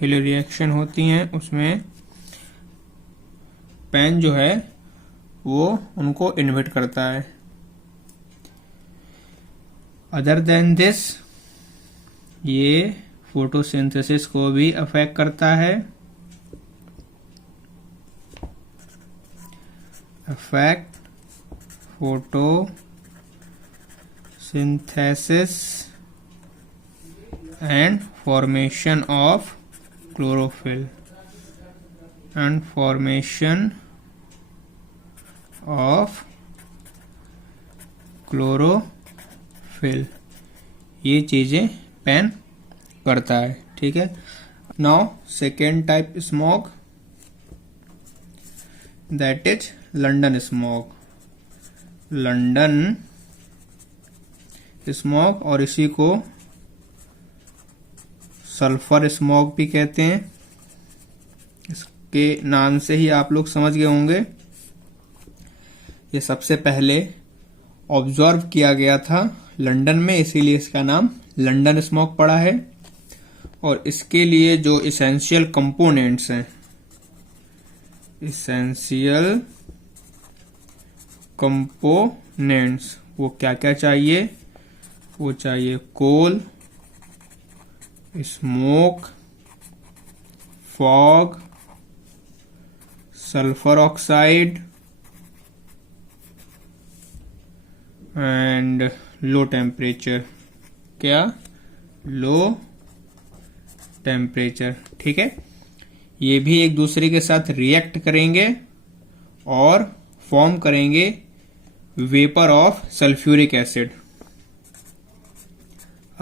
हिल रिएक्शन होती हैं उसमें पेन जो है वो उनको इनहिबिट करता है। अदर देन दिस, ये फोटोसिंथेसिस को भी अफेक्ट करता है, affect photosynthesis and formation of chlorophyll, and formation of chlorophyll, ये चीजें पेन करता है, ठीक है। Now second type smoke, that is London smoke. London smoke, और इसी को सल्फर स्मोक भी कहते हैं। इसके नाम से ही आप लोग समझ गए होंगे, ये सबसे पहले ऑब्जर्व किया गया था लंदन में, इसीलिए इसका नाम लंदन स्मोक पड़ा है। और इसके लिए जो इसेंशियल कंपोनेंट्स हैं, इसेंशियल कंपोनेंट्स, वो क्या क्या चाहिए, वो चाहिए coal, smoke, fog, sulphur oxide and low temperature. क्या, लो टेम्परेचर, ठीक है। ये भी एक दूसरे के साथ रिएक्ट करेंगे और फॉर्म करेंगे vapour of sulphuric acid.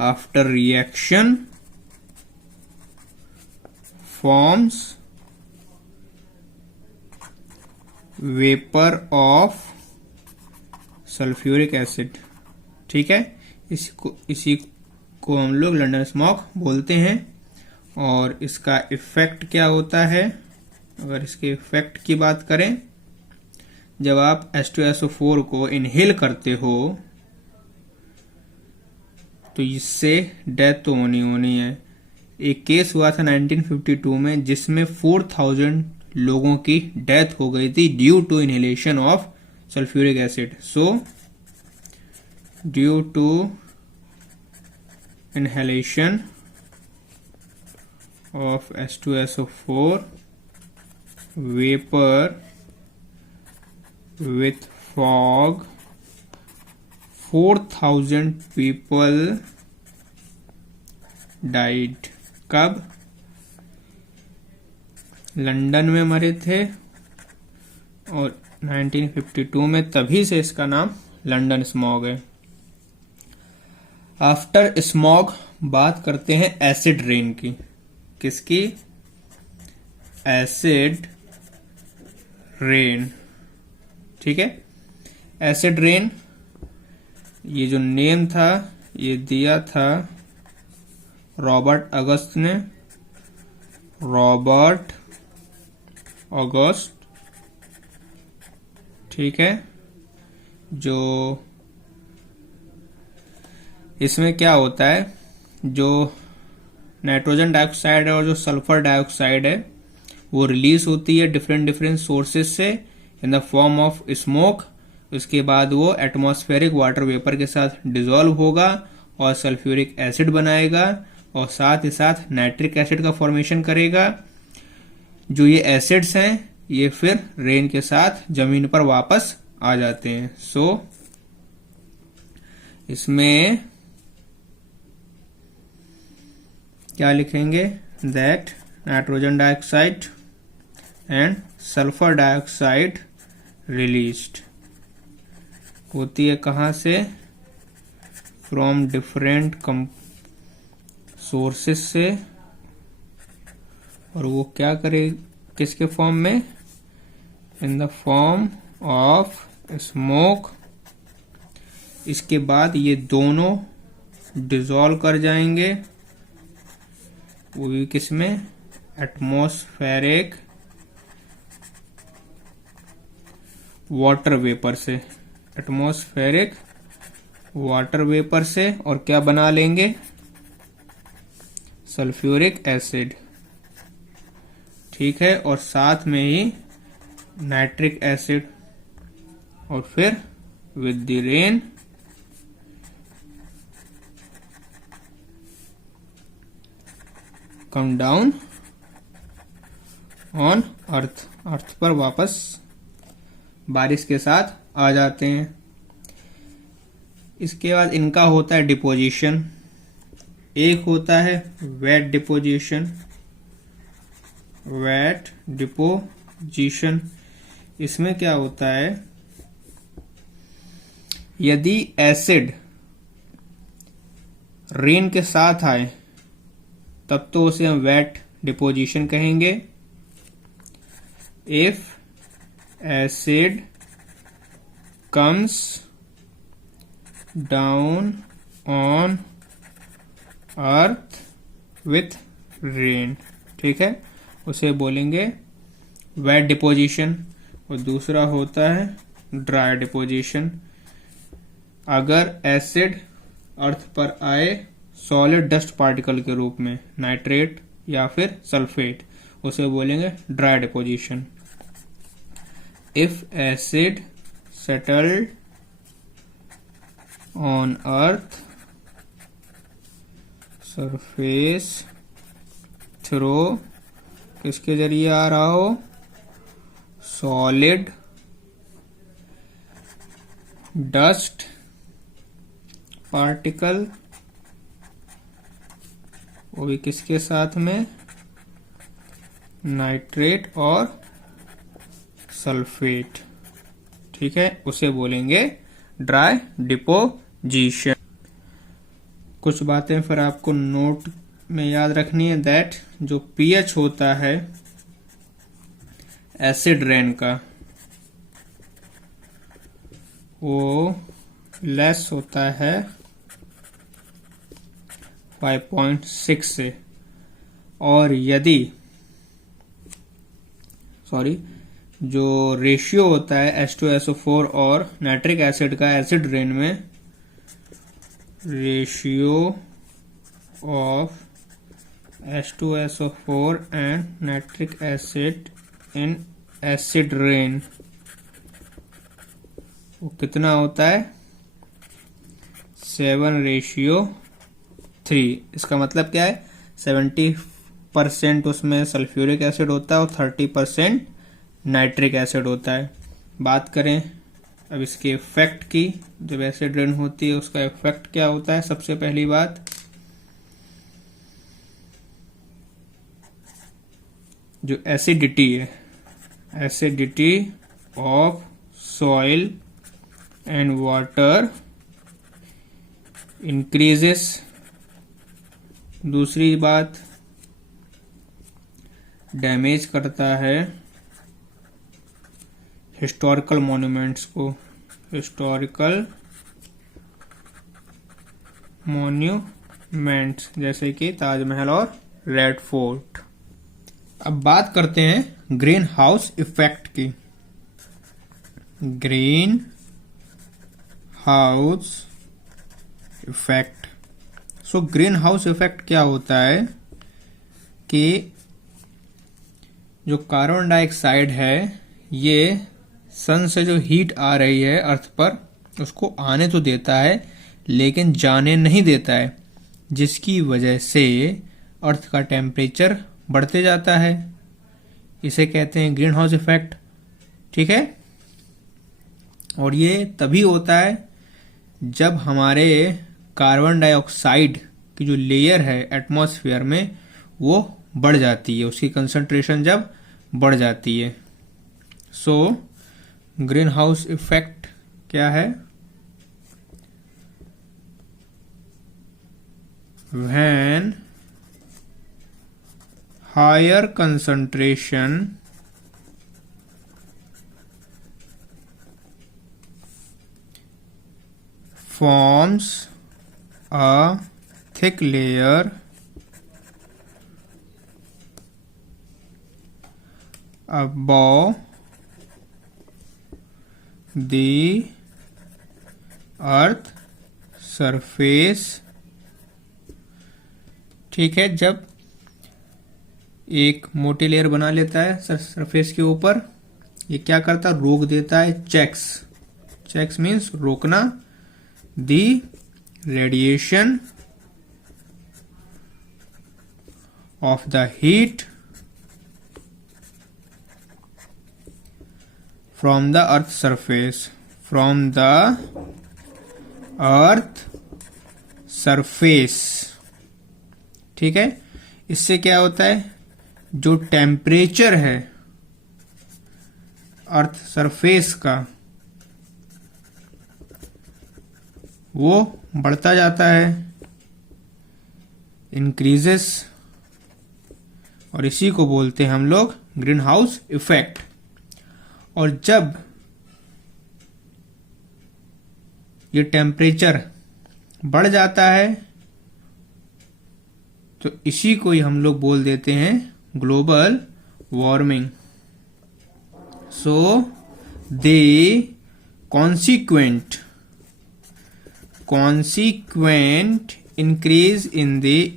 After reaction forms vapor of sulfuric acid, ठीक है। इसी को हम लोग लंदन स्मोक बोलते हैं। और इसका इफेक्ट क्या होता है, अगर इसके इफेक्ट की बात करें, जब आप H2SO4 को इनहेल करते हो तो इससे डेथ तो होनी है। एक केस हुआ था 1952 में जिसमें 4000 लोगों की डेथ हो गई थी due to inhalation of sulphuric acid. So due to inhalation of H2SO4 vapor with fog, 4000 people died. कब? लंदन में मरे थे और 1952 में, तभी से इसका नाम लंदन स्मॉग है। आफ्टर स्मॉग बात करते हैं एसिड रेन की। किसकी? Acid rain. ठीक है, एसिड रेन, ये जो नेम था ये दिया था रॉबर्ट अगस्त ने। रॉबर्ट अगस्त, ठीक है। जो इसमें क्या होता है, जो नाइट्रोजन डाइऑक्साइड है और जो सल्फर डाइऑक्साइड है वो रिलीज होती है डिफरेंट डिफरेंट सोर्सेज से in the form of smoke. उसके बाद वो एटमॉस्फेरिक वाटर वेपर के साथ डिसॉल्व होगा और सल्फ्यूरिक एसिड बनाएगा और साथ ही साथ नाइट्रिक एसिड का फॉर्मेशन करेगा। जो ये एसिड्स हैं ये फिर रेन के साथ जमीन पर वापस आ जाते हैं। सो इसमें क्या लिखेंगे? That nitrogen dioxide and sulphur dioxide released होती है कहां से? फ्रॉम डिफरेंट सोर्सेस से। और वो क्या करे, किसके फॉर्म में? In the form of smoke. इसके बाद ये दोनों डिसॉल्व कर जाएंगे, वो भी किसमें? एटमॉस्फेरिक वाटर वेपर से। एटमॉस्फेरिक वाटर वेपर से। और क्या बना लेंगे? Sulphuric acid. ठीक है, और साथ में ही नाइट्रिक एसिड। और फिर with the rain come down on earth. Earth पर वापस बारिश के साथ आ जाते हैं। इसके बाद इनका होता है डिपोजिशन। एक होता है वेट डिपोजिशन। वेट डिपोजिशन, इसमें क्या होता है, यदि एसिड रेन के साथ आए तब तो उसे हम वेट डिपोजिशन कहेंगे। If acid comes down on earth with rain, ठीक है, उसे बोलेंगे वेट डिपोजिशन। और दूसरा होता है ड्राई डिपोजिशन। अगर एसिड अर्थ पर आए सॉलिड डस्ट पार्टिकल के रूप में, नाइट्रेट या फिर सल्फेट, उसे बोलेंगे dry deposition. If acid settled on earth surface through, किसके जरिए आ रहा हो? सॉलिड डस्ट पार्टिकल, वो भी किसके साथ में? नाइट्रेट और सल्फेट, ठीक है, उसे बोलेंगे ड्राई डिपोजिशन। कुछ बातें फिर आपको नोट में याद रखनी है। दैट जो पीएच होता है एसिड रेन का वो लेस होता है 5.6 से। और यदि जो रेशियो होता है H2SO4 और नाइट्रिक एसिड का एसिड रेन में, ratio of H2SO4 and nitric acid in acid rain, वो कितना होता है? 7:3। इसका मतलब क्या है? 30% उसमें सल्फ्यूरिक एसिड होता है और 30% नाइट्रिक एसिड होता है। बात करें अब इसके इफेक्ट की, जब एसिड रेन होती है उसका इफेक्ट क्या होता है। सबसे पहली बात, जो एसिडिटी है, acidity of soil and water increases. दूसरी बात, डैमेज करता है हिस्टोरिकल मॉन्यूमेंट्स को, हिस्टोरिकल मॉन्यूमेंट्स जैसे कि ताजमहल और रेड फोर्ट। अब बात करते हैं ग्रीन हाउस इफेक्ट की। Green house effect. So green house effect क्या होता है कि जो कार्बन डाइऑक्साइड है ये सन से जो हीट आ रही है अर्थ पर, उसको आने तो देता है लेकिन जाने नहीं देता है, जिसकी वजह से अर्थ का टेम्परेचर बढ़ते जाता है। इसे कहते हैं ग्रीन हाउस इफेक्ट। ठीक है, और ये तभी होता है जब हमारे कार्बन डाइऑक्साइड की जो लेयर है एटमॉस्फेयर में वो बढ़ जाती है, उसकी कंसंट्रेशन जब बढ़ जाती है। सो ग्रीन हाउस इफेक्ट क्या है? When higher concentration forms a thick layer above the earth surface। ठीक है, जब एक मोटी लेयर बना लेता है सरफेस के ऊपर, ये क्या करता है? रोक देता है। चेक्स मीन्स रोकना। the radiation of the heat from the earth surface, from the earth surface। ठीक है, इससे क्या होता है? जो टेम्परेचर है अर्थ सरफेस का वो बढ़ता जाता है, इंक्रीजेस, और इसी को बोलते हैं हम लोग ग्रीन हाउस इफेक्ट। और जब ये टेम्परेचर बढ़ जाता है तो इसी को ही हम लोग बोल देते हैं global warming. So the consequent increase in the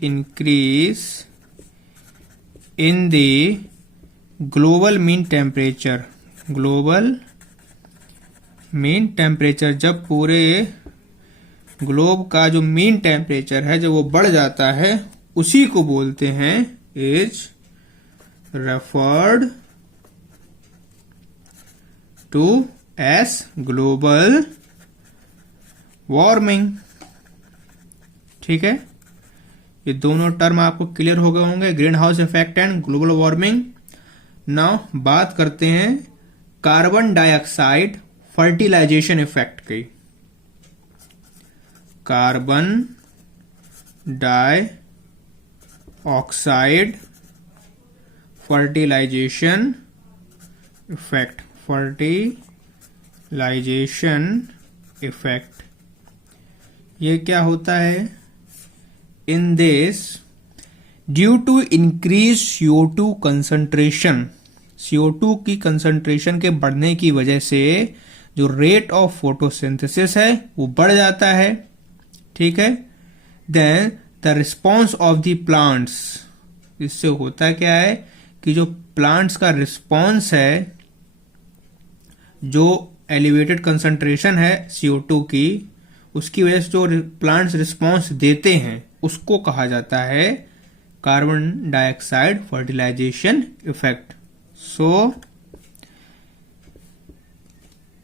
global mean temperature। Global mean temperature, जब पूरे ग्लोब का जो मीन टेम्परेचर है जब वो बढ़ जाता है, उसी को बोलते हैं is referred to as global warming. ठीक है, ये दोनों टर्म आपको क्लियर हो गए होंगे, green house effect and global warming. Now बात करते हैं कार्बन डाइऑक्साइड फर्टिलाइजेशन इफेक्ट की। Carbon dioxide fertilisation effect. Fertilisation effect ये क्या होता है? In this, due to increase CO2 concentration, CO2 की कंसंट्रेशन के बढ़ने की वजह से जो रेट ऑफ फोटोसिंथेसिस है वो बढ़ जाता है। ठीक है, then the response of the plants, इससे होता क्या है कि जो प्लांट्स का रिस्पॉन्स है, जो एलिवेटेड कंसंट्रेशन है CO2 की, उसकी वजह से जो प्लांट्स रिस्पॉन्स देते हैं उसको कहा जाता है carbon dioxide fertilisation effect. So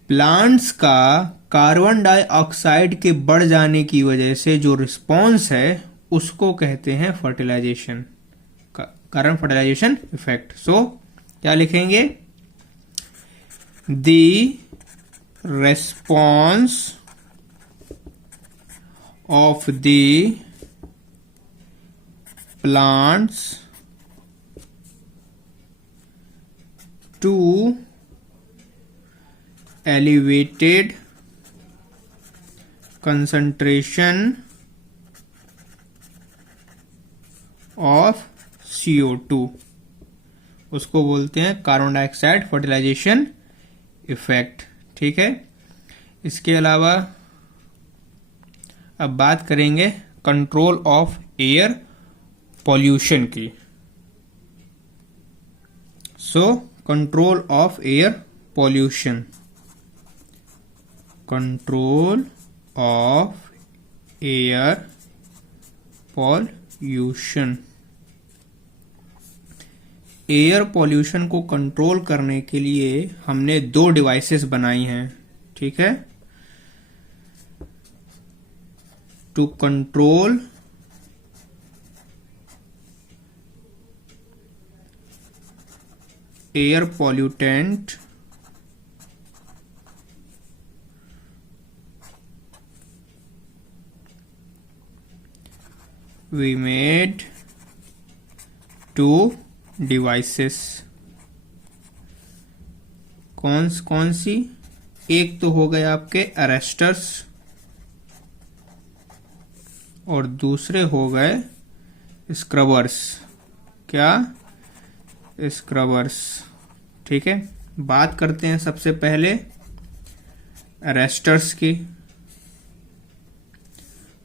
plants का कार्बन डाइऑक्साइड के बढ़ जाने की वजह से जो रिस्पॉन्स है उसको कहते हैं फर्टिलाइजेशन, कार्बन फर्टिलाइजेशन इफेक्ट। सो क्या लिखेंगे? The response of the plants to elevated concentration of CO2, उसको बोलते हैं कार्बन डाइऑक्साइड फर्टिलाइजेशन इफेक्ट। ठीक है, इसके अलावा अब बात करेंगे कंट्रोल ऑफ एयर पॉल्यूशन की। So control of air pollution, control of air pollution. Air pollution को कंट्रोल करने के लिए हमने 2 डिवाइसेस बनाई हैं। ठीक है, to control air pollutant we made 2 devices। कौन सी? एक तो हो गए आपके अरेस्टर्स और दूसरे हो गए स्क्रबर्स। क्या? स्क्रबर्स। ठीक है, बात करते हैं सबसे पहले अरेस्टर्स की।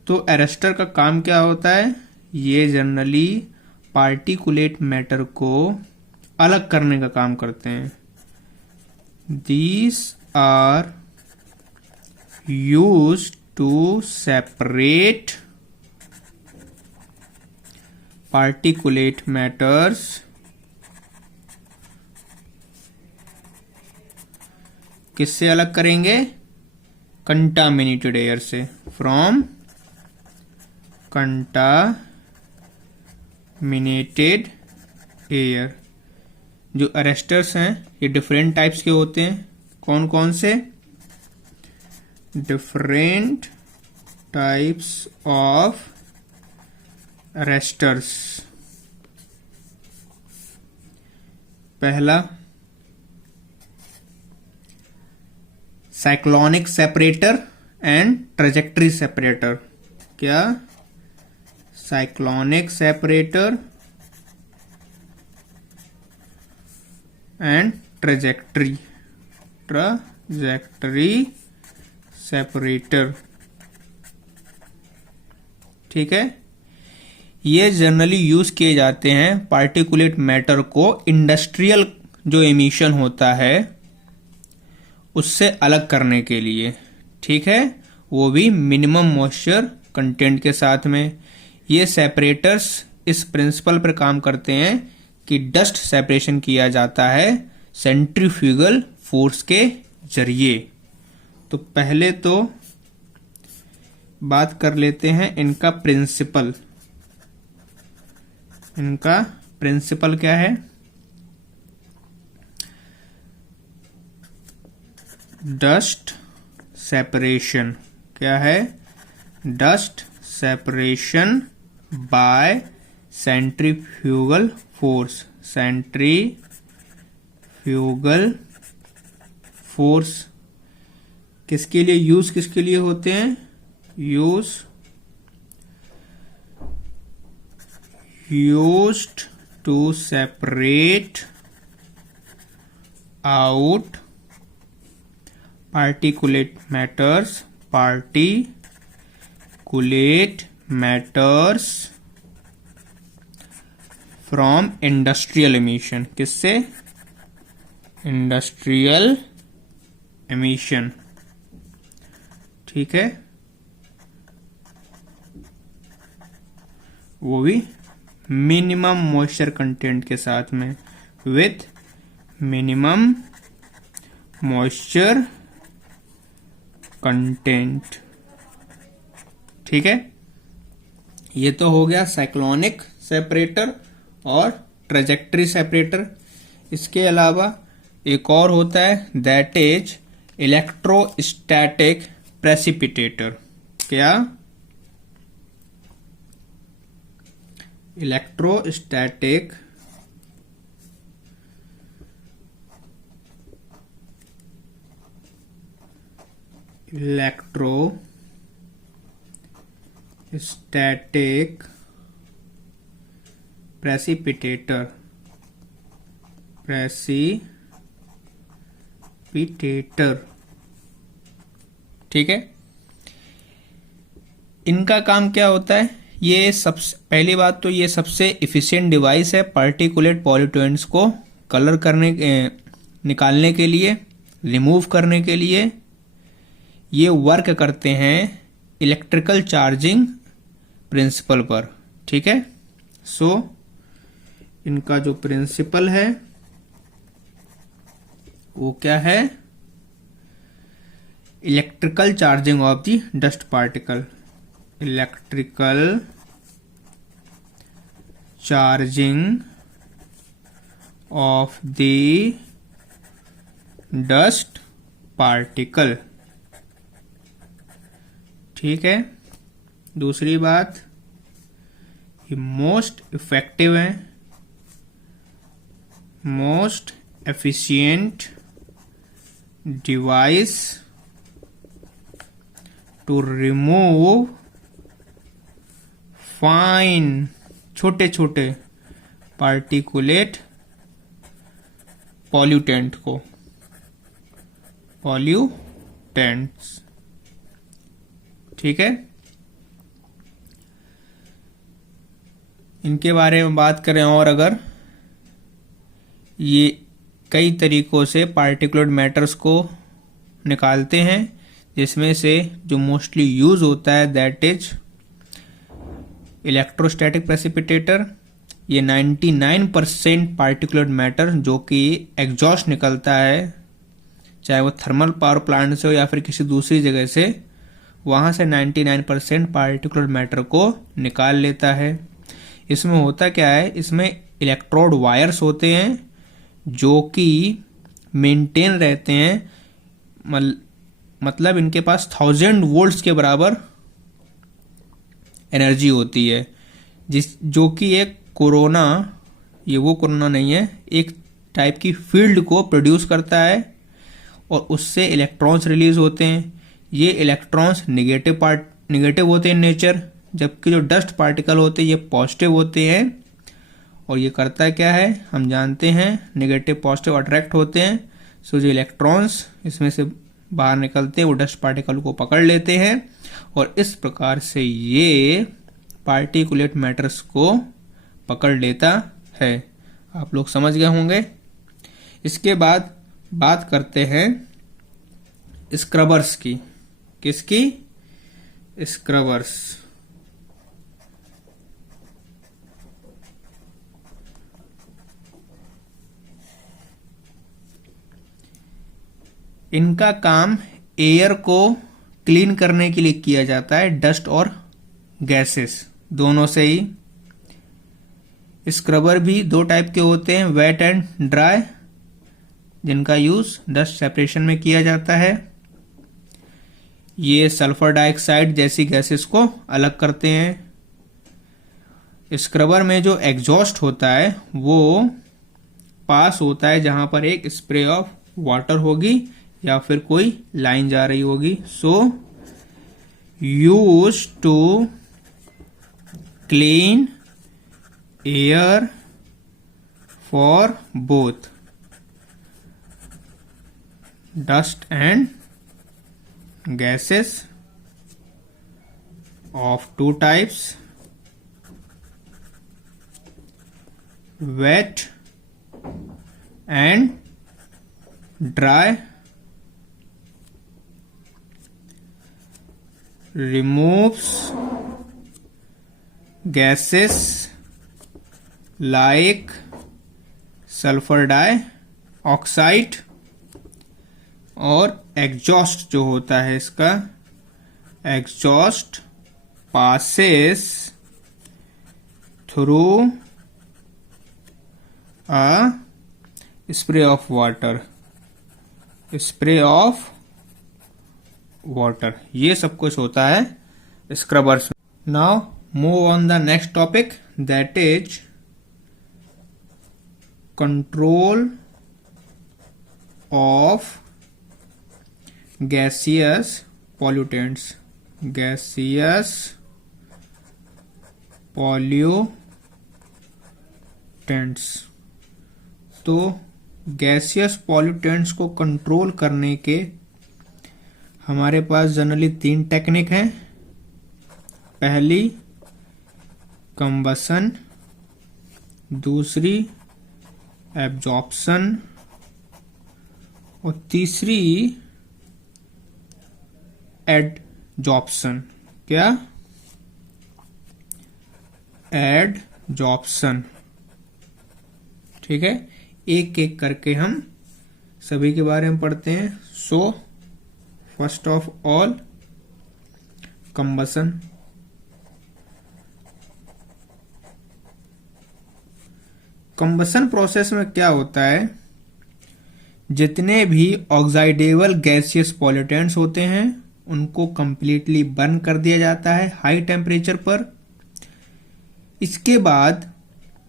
तो अरेस्टर का काम क्या होता है? ये जनरली पार्टिकुलेट मैटर को अलग करने का काम करते हैं। These are used to separate particulate matters किससे अलग करेंगे? कंटामिनेटेड एयर से, फ्रॉम कंटामिनेटेड एयर। जो अरेस्टर्स हैं ये डिफरेंट टाइप्स के होते हैं। कौन कौन से? Different types of arresters. पहला cyclonic separator and trajectory separator. क्या? Cyclonic separator and trajectory separator. ठीक है, ये जनरली यूज किए जाते हैं पार्टिकुलेट मैटर को इंडस्ट्रियल जो एमिशन होता है उससे अलग करने के लिए। ठीक है, वो भी मिनिमम मॉइस्चर कंटेंट के साथ में। ये सेपरेटर्स इस प्रिंसिपल पर काम करते हैं कि डस्ट सेपरेशन किया जाता है सेंट्रीफ्यूगल फोर्स के जरिए। तो पहले तो बात कर लेते हैं इनका प्रिंसिपल। इनका प्रिंसिपल क्या है? Dust separation. क्या है? Dust separation by centrifugal force. Centrifugal force किसके लिए यूज, किसके लिए होते हैं? used to separate out particulate matters from industrial emission। किससे? Industrial emission. ठीक है, वो भी मिनिमम मॉइस्चर कंटेंट के साथ में, विथ मिनिमम मॉइस्चर कंटेंट। ठीक है, ये तो हो गया साइक्लोनिक सेपरेटर और ट्रेजेक्टरी सेपरेटर। इसके अलावा एक और होता है, दैट इज इलेक्ट्रोस्टैटिक प्रेसिपिटेटर। क्या? इलेक्ट्रोस्टैटिक स्टैटिक प्रेसिपिटेटर ठीक है, इनका काम क्या होता है? ये सबसे पहली बात तो ये सबसे इफिशिएंट डिवाइस है पार्टिकुलेट पॉल्यूटेंट्स को कलर करने निकालने के लिए, रिमूव करने के लिए। ये वर्क करते हैं इलेक्ट्रिकल चार्जिंग प्रिंसिपल पर। ठीक है, सो इनका जो प्रिंसिपल है वो क्या है? Electrical charging of the dust particle. Electrical charging of the dust particle. ठीक है, दूसरी बात, ये मोस्ट इफेक्टिव है, most efficient device to remove fine, छोटे छोटे पार्टिकुलेट पॉल्यूटेंट को, पॉल्यूटेंट्स। ठीक है, इनके बारे में बात करें और अगर, ये कई तरीकों से पार्टिकुलेट मैटर्स को निकालते हैं, जिसमें से जो मोस्टली यूज होता है दैट इज इलेक्ट्रोस्टैटिक प्रेसिपिटेटर। ये 99% पार्टिकुलेट मैटर जो कि एग्जॉस्ट निकलता है, चाहे वो थर्मल पावर प्लांट से हो या फिर किसी दूसरी जगह से, वहां से 99% पार्टिकुलर मैटर को निकाल लेता है। इसमें होता क्या है? इसमें इलेक्ट्रोड वायर्स होते हैं जो कि मेंटेन रहते हैं, मतलब इनके पास 1000 वोल्ट्स के बराबर एनर्जी होती है, जो कि एक कोरोना, ये वो कोरोना नहीं है, एक टाइप की फील्ड को प्रोड्यूस करता है और उससे इलेक्ट्रॉन्स रिलीज होते हैं। ये इलेक्ट्रॉन्स निगेटिव होते हैं नेचर, जबकि जो डस्ट पार्टिकल होते हैं ये पॉजिटिव होते हैं। और ये करता क्या है हम जानते हैं, नेगेटिव पॉजिटिव अट्रैक्ट होते हैं। सो जो इलेक्ट्रॉन्स इसमें से बाहर निकलते हैं वो डस्ट पार्टिकल को पकड़ लेते हैं और इस प्रकार से ये पार्टिकुलेट मैटर्स को पकड़ लेता है। आप लोग समझ गए होंगे। इसके बाद बात करते हैं स्क्रबर्स की। किसकी? स्क्रबर्स। इनका काम एयर को क्लीन करने के लिए किया जाता है, डस्ट और गैसेस दोनों से ही। स्क्रबर भी दो टाइप के होते हैं, वेट एंड ड्राई, जिनका यूज डस्ट सेपरेशन में किया जाता है। ये सल्फर डाइऑक्साइड जैसी गैसेस को अलग करते हैं। स्क्रबर में जो एग्जॉस्ट होता है वो पास होता है जहां पर एक स्प्रे ऑफ वाटर होगी या फिर कोई लाइन जा रही होगी। So use to clean air for both dust and gases of two types, wet and dry, removes gases like sulphur dioxide, और एग्जॉस्ट जो होता है इसका, exhaust passes through a spray of water, ये सब कुछ होता है स्क्रबर्स में। Now move on the next topic, that is control of gaseous pollutants, gaseous pollutants. तो गैसियस पॉल्यूटेंट्स को कंट्रोल करने के हमारे पास जनरली 3 टेक्निक हैं। पहली कंबसन, दूसरी एब्जॉर्प्शन, और तीसरी एडजॉर्प्शन। क्या? एडजॉर्प्शन। ठीक है, एक एक करके हम सभी के बारे में पढ़ते हैं। So first of all combustion. Combustion process में क्या होता है, जितने भी ऑक्साइडेबल गैसियस पॉल्यूटेंट्स होते हैं उनको कंप्लीटली बर्न कर दिया जाता है हाई टेम्परेचर पर। इसके बाद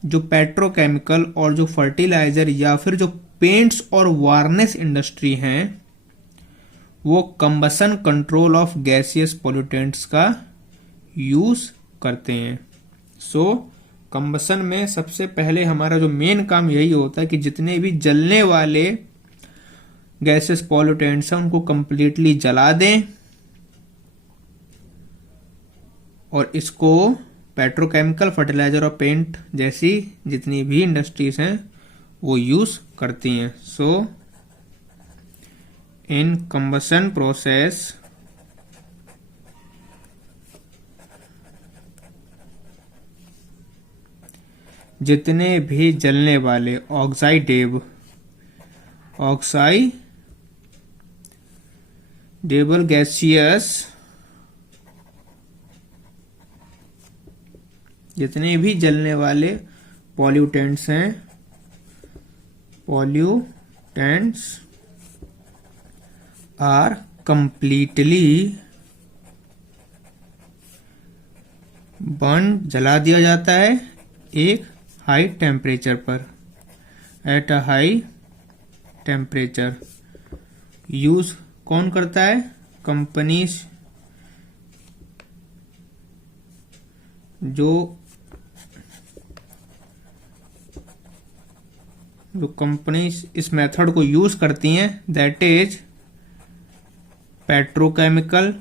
जो पेट्रोकेमिकल और जो फर्टिलाइजर या फिर जो पेंट्स और वार्निश इंडस्ट्री हैं वो combustion control of gaseous pollutants का यूज करते हैं। सो कंबसन में सबसे पहले हमारा जो मेन काम यही होता है कि जितने भी जलने वाले गैसियस पॉल्यूटेंट्स हैं उनको कंप्लीटली जला दें, और इसको पेट्रोकेमिकल, फर्टिलाइजर और पेंट जैसी जितनी भी इंडस्ट्रीज हैं वो यूज करती हैं। सो इन कंबसन प्रोसेस जितने भी जलने वाले ऑक्साइडेबल गैसियस, जितने भी जलने वाले पॉल्यूटेंट्स हैं, पॉल्यूटेंट्स आर कंप्लीटली बर्न, जला दिया जाता है एक हाई टेम्परेचर पर, at a high temperature. Use कौन करता है? कंपनीज जो कंपनीज इस मेथड को यूज करती हैं, दैट इज पेट्रोकेमिकल,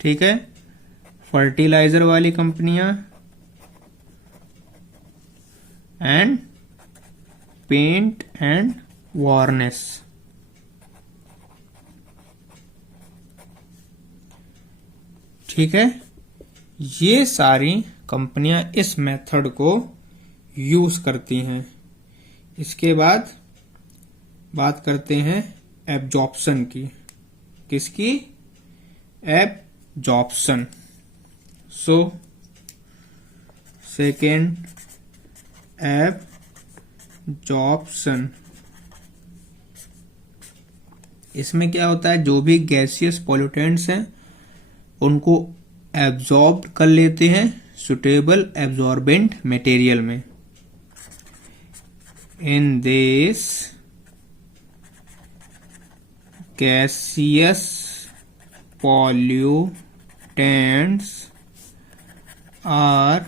ठीक है, फर्टिलाइजर वाली कंपनियां, एंड पेंट एंड वार्निश। ठीक है, ये सारी कंपनियां इस मेथड को यूज करती हैं। इसके बाद बात करते हैं एब्जॉर्प्शन की। किसकी? एब्जॉर्प्शन। सो सेकेंड एब्जॉर्प्शन, इसमें क्या होता है, जो भी गैसियस पॉल्यूटेंट्स हैं उनको एब्जॉर्ब कर लेते हैं सुटेबल एब्जॉर्बेंट मटेरियल में। In this gaseous pollutants are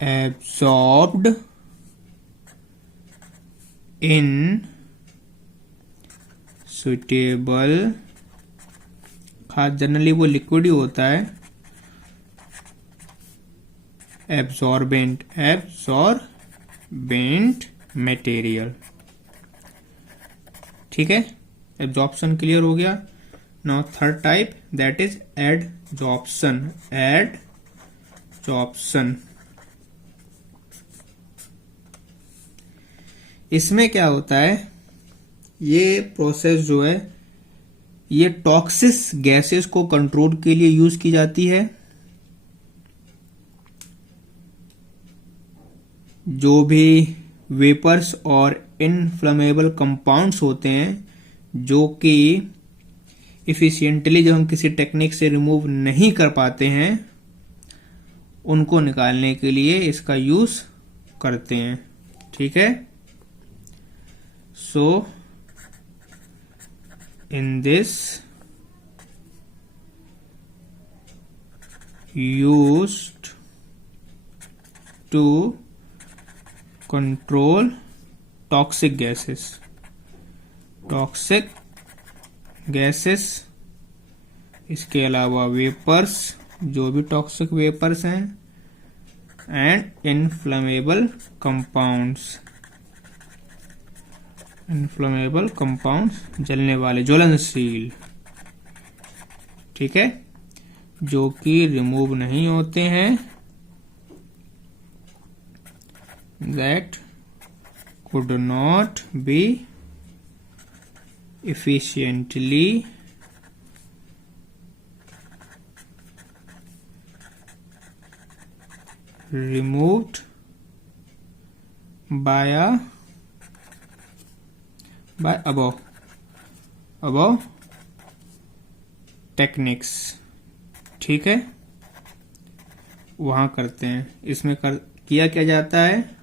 absorbed in suitable, खास जनरली वो लिक्विड ही होता है, एब्जॉर्बेंट मटेरियल। ठीक है, एब्जॉर्प्शन क्लियर हो गया। Now third type, that is adsorption. Adsorption इसमें क्या होता है, ये प्रोसेस जो है ये टॉक्सिस गैसेस को कंट्रोल के लिए यूज की जाती है। जो भी वेपर्स और इनफ्लेमेबल कंपाउंड्स होते हैं जो कि इफिशिएंटली जब हम किसी टेक्निक से रिमूव नहीं कर पाते हैं, उनको निकालने के लिए इसका यूज करते हैं। ठीक है, so in this used to control toxic gases, इसके अलावा वेपर्स, जो भी टॉक्सिक वेपर्स हैं, एंड इनफ्लेमेबल कंपाउंड्स, जलने वाले, ज्वलनशील, ठीक है, जो कि रिमूव नहीं होते हैं, that could not be efficiently removed by above techniques। ठीक है, वहां करते हैं। इसमें किया क्या जाता है,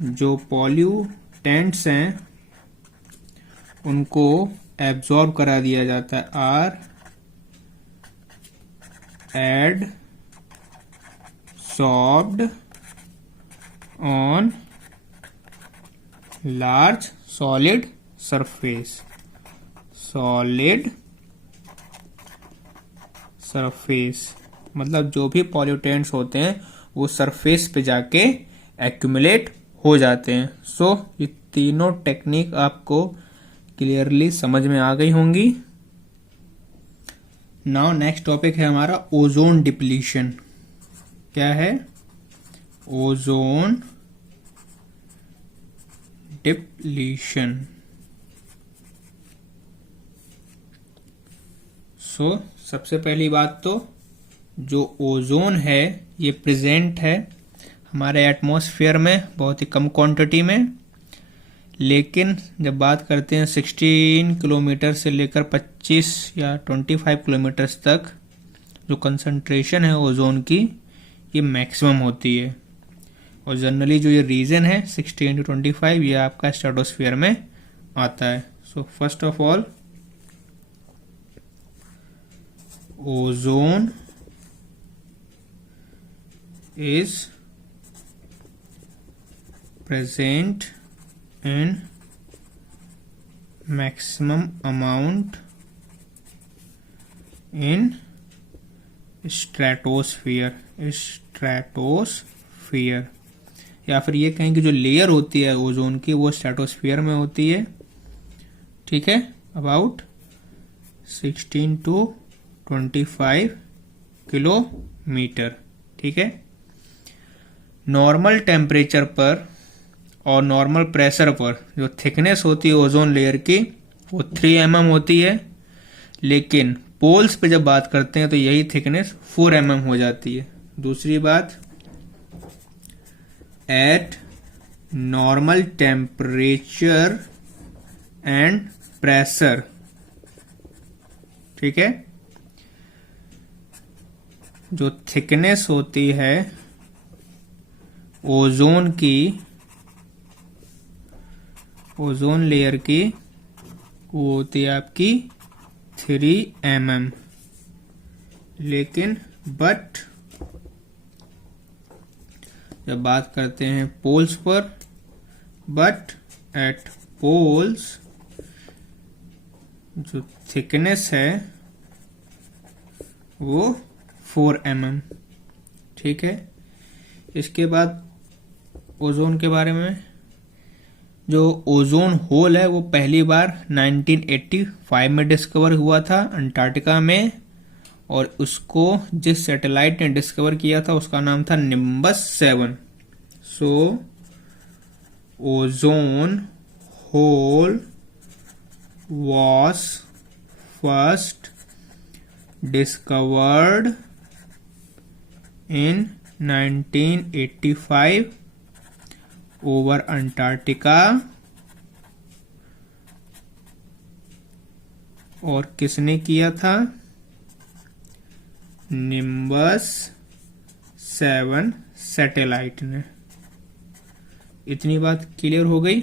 जो पॉल्यूटेंट्स हैं उनको एब्जॉर्ब करा दिया जाता है, are adsorbed on large solid surface, मतलब जो भी पॉल्यूटेंट्स होते हैं वो सरफेस पे जाके एक्यूमुलेट हो जाते हैं। सो ये तीनों टेक्निक आपको क्लियरली समझ में आ गई होंगी। नाउ नेक्स्ट टॉपिक है हमारा ओजोन डिप्लीशन। क्या है, ओजोन डिप्लीशन। सो सबसे पहली बात तो जो ओजोन है ये प्रेजेंट है हमारे एटमॉस्फेयर में बहुत ही कम क्वांटिटी में, लेकिन जब बात करते हैं 16 किलोमीटर से लेकर 25 या 25 किलोमीटर तक जो कंसंट्रेशन है ओजोन की ये मैक्सिमम होती है। और जनरली जो ये रीजन है 16 to 25 ये आपका स्ट्रेटोस्फीयर में आता है। So first of all ozone is present in maximum amount in stratosphere, या फिर ये कहें कि जो लेयर होती है ओजोन की वो स्ट्रेटोस्फीयर में होती है। ठीक है, अबाउट 16 to 25 किलोमीटर। ठीक है, नॉर्मल टेम्परेचर पर और नॉर्मल प्रेशर पर जो थिकनेस होती है ओजोन लेयर की वो 3 mm होती है, लेकिन पोल्स पे जब बात करते हैं तो यही थिकनेस 4 mm हो जाती है। दूसरी बात, eight normal temperature and pressure, ठीक है, जो थिकनेस होती है ओजोन की, ओजोन लेयर की, वो होती है आपकी 3 mm, लेकिन बट जब बात करते हैं पोल्स पर, बट एट पोल्स जो थिकनेस है वो 4 mm। ठीक है, इसके बाद ओजोन के बारे में, जो ओजोन होल है वो पहली बार 1985 में डिस्कवर हुआ था अंटार्कटिका में, और उसको जिस सैटेलाइट ने डिस्कवर किया था उसका नाम था nimbus 7। So ozone hole was first discovered in 1985 over Antarctica। और किसने किया था? निम्बस 7 सैटेलाइट ने। इतनी बात क्लियर हो गई।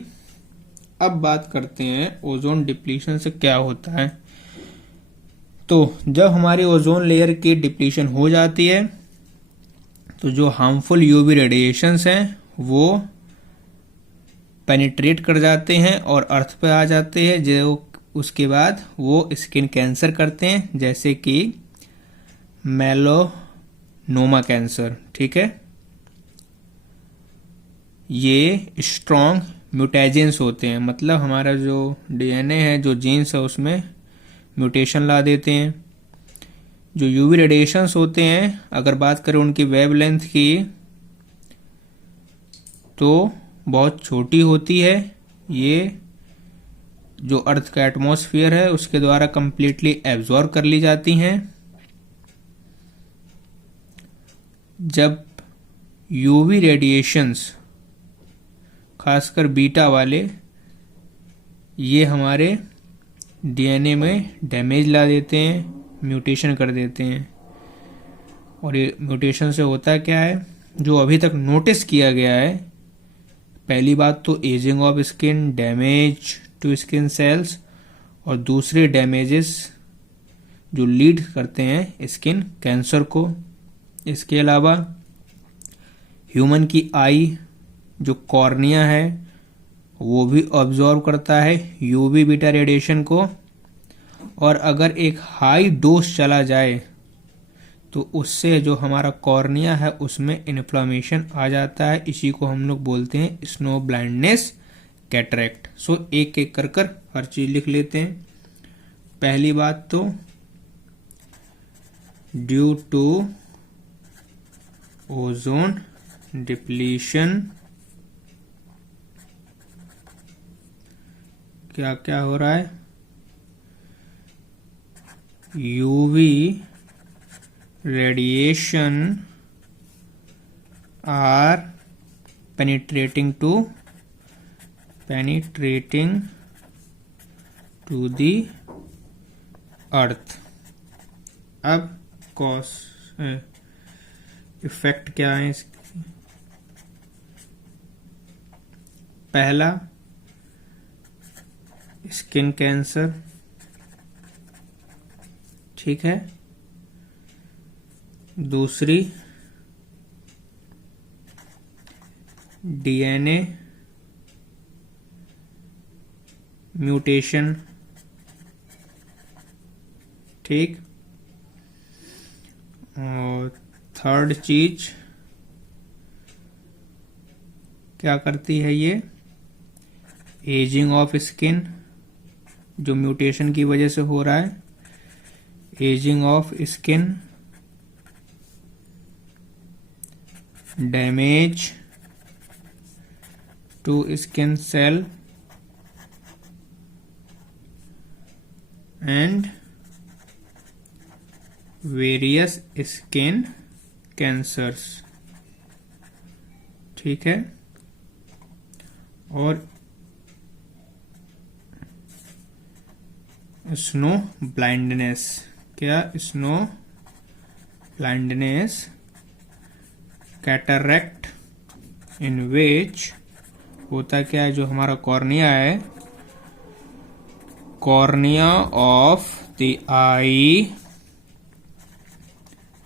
अब बात करते हैं ओजोन डिप्लीशन से क्या होता है। तो जब हमारी ओजोन लेयर की डिप्लीशन हो जाती है तो जो हार्मफुल यूवी रेडिएशंस हैं वो पेनिट्रेट कर जाते हैं और अर्थ पे आ जाते हैं, जो उसके बाद वो स्किन कैंसर करते हैं, जैसे कि मेलानोमा कैंसर। ठीक है, ये स्ट्रॉन्ग म्यूटेजेंस होते हैं, मतलब हमारा जो डीएनए है, जो जीन्स है, उसमें म्यूटेशन ला देते हैं। जो यूवी रेडिएशंस होते हैं, अगर बात करें उनकी वेवलेंथ की, तो बहुत छोटी होती है। ये जो अर्थ का एटमॉस्फेयर है उसके द्वारा कंप्लीटली एब्जॉर्ब कर ली जाती हैं। जब यूवी रेडिएशंस, खासकर बीटा वाले, ये हमारे डीएनए में डैमेज ला देते हैं, म्यूटेशन कर देते हैं। और ये म्यूटेशन से होता क्या है, जो अभी तक नोटिस किया गया है, पहली बात तो ageing of skin, damage to skin cells, और दूसरे डैमेजेस जो लीड करते हैं स्किन कैंसर को। इसके अलावा ह्यूमन की आई, जो कॉर्निया है, वो भी ऑब्जॉर्व करता है यूवी बीटा रेडिएशन को। और अगर एक हाई डोज चला जाए तो उससे जो हमारा कॉर्निया है उसमें इन्फ्लामेशन आ जाता है। इसी को हम लोग बोलते हैं स्नो ब्लाइंडनेस, कैटरेक्ट। सो एक एक कर हर चीज लिख लेते हैं। पहली बात तो ड्यू टू ओजोन डिप्लीशन क्या क्या हो रहा है? UV radiation are penetrating to the earth. अब कॉज इफेक्ट क्या है इसकी? पहला, स्किन कैंसर। ठीक है। दूसरी, डीएनए म्यूटेशन। ठीक। और थर्ड चीज क्या करती है ये? एजिंग ऑफ स्किन, जो म्यूटेशन की वजह से हो रहा है। Ageing of skin, damage to skin cell, and various skin cancers. ठीक है। और स्नो ब्लाइंडनेस। क्या? Snow blindness, cataract, in which होता क्या है, जो हमारा कॉर्निया है, cornea of the eye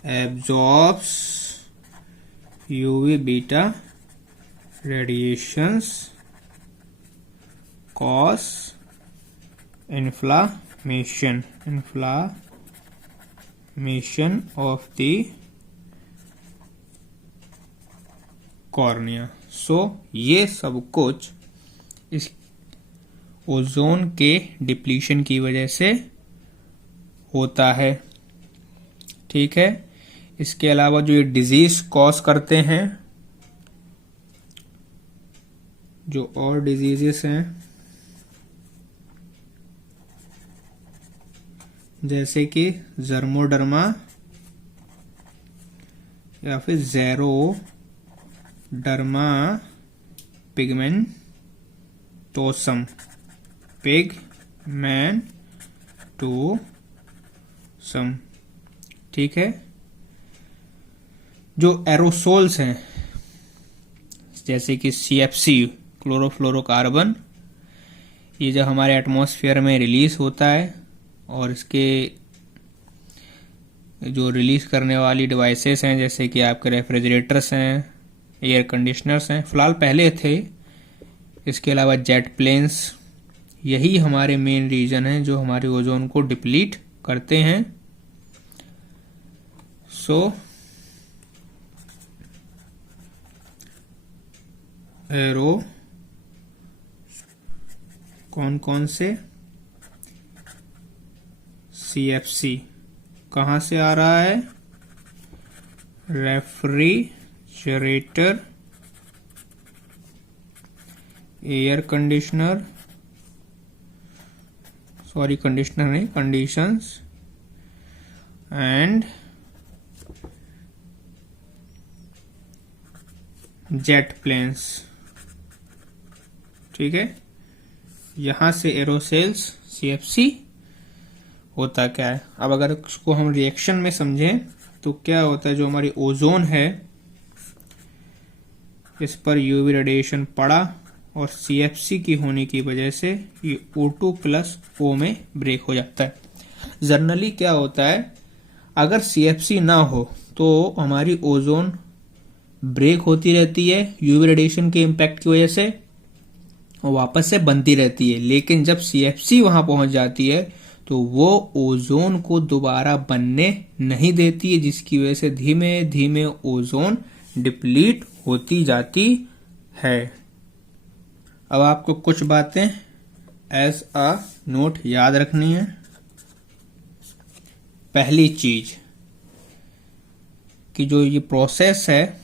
absorbs UV beta radiations, cause inflammation of the cornea। सो ये सब कुछ इस ओजोन के डिप्लीशन की वजह से होता है। ठीक है। इसके अलावा जो ये डिजीज कॉज करते हैं, जो और डिजीजेस हैं जैसे कि जर्मोडर्मा या फिर ज़ेरोडर्मा पिगमेंटोसम, पिगमेंटोसम, ठीक है। जो एरोसोल्स हैं जैसे कि CFC, क्लोरोफ्लोरोकार्बन, ये जब हमारे एटमॉस्फेयर में रिलीज होता है और इसके जो रिलीज करने वाली डिवाइसेस हैं जैसे कि आपके रेफ्रिजरेटर्स हैं, एयर कंडीशनर्स हैं, फिलहाल पहले थे, इसके अलावा जेट प्लेन्स, यही हमारे मेन रीजन हैं जो हमारे ओजोन को डिप्लीट करते हैं। एरो कौन कौन से? CFC कहाँ से आ रहा है? Refrigerator, air conditioner, sorry conditioner नहीं, कंडीशंस, एंड जेट प्लेन्स, ठीक है। यहां से एरोसेल्स CFC होता क्या है। अब अगर उसको हम रिएक्शन में समझें तो क्या होता है, जो हमारी ओजोन है इस पर यूवी रेडिएशन पड़ा और CFC की होने की वजह से ये O2+O में ब्रेक हो जाता है। जनरली क्या होता है, अगर CFC ना हो तो हमारी ओजोन ब्रेक होती रहती है यूवी रेडिएशन के इम्पैक्ट की वजह से और वापस से बनती रहती है, लेकिन जब CFC वहां पहुंच जाती है तो वो ओजोन को दोबारा बनने नहीं देती है, जिसकी वजह से धीमे धीमे ओजोन डिप्लीट होती जाती है। अब आपको कुछ बातें एज अ नोट याद रखनी है। पहली चीज कि जो ये प्रोसेस है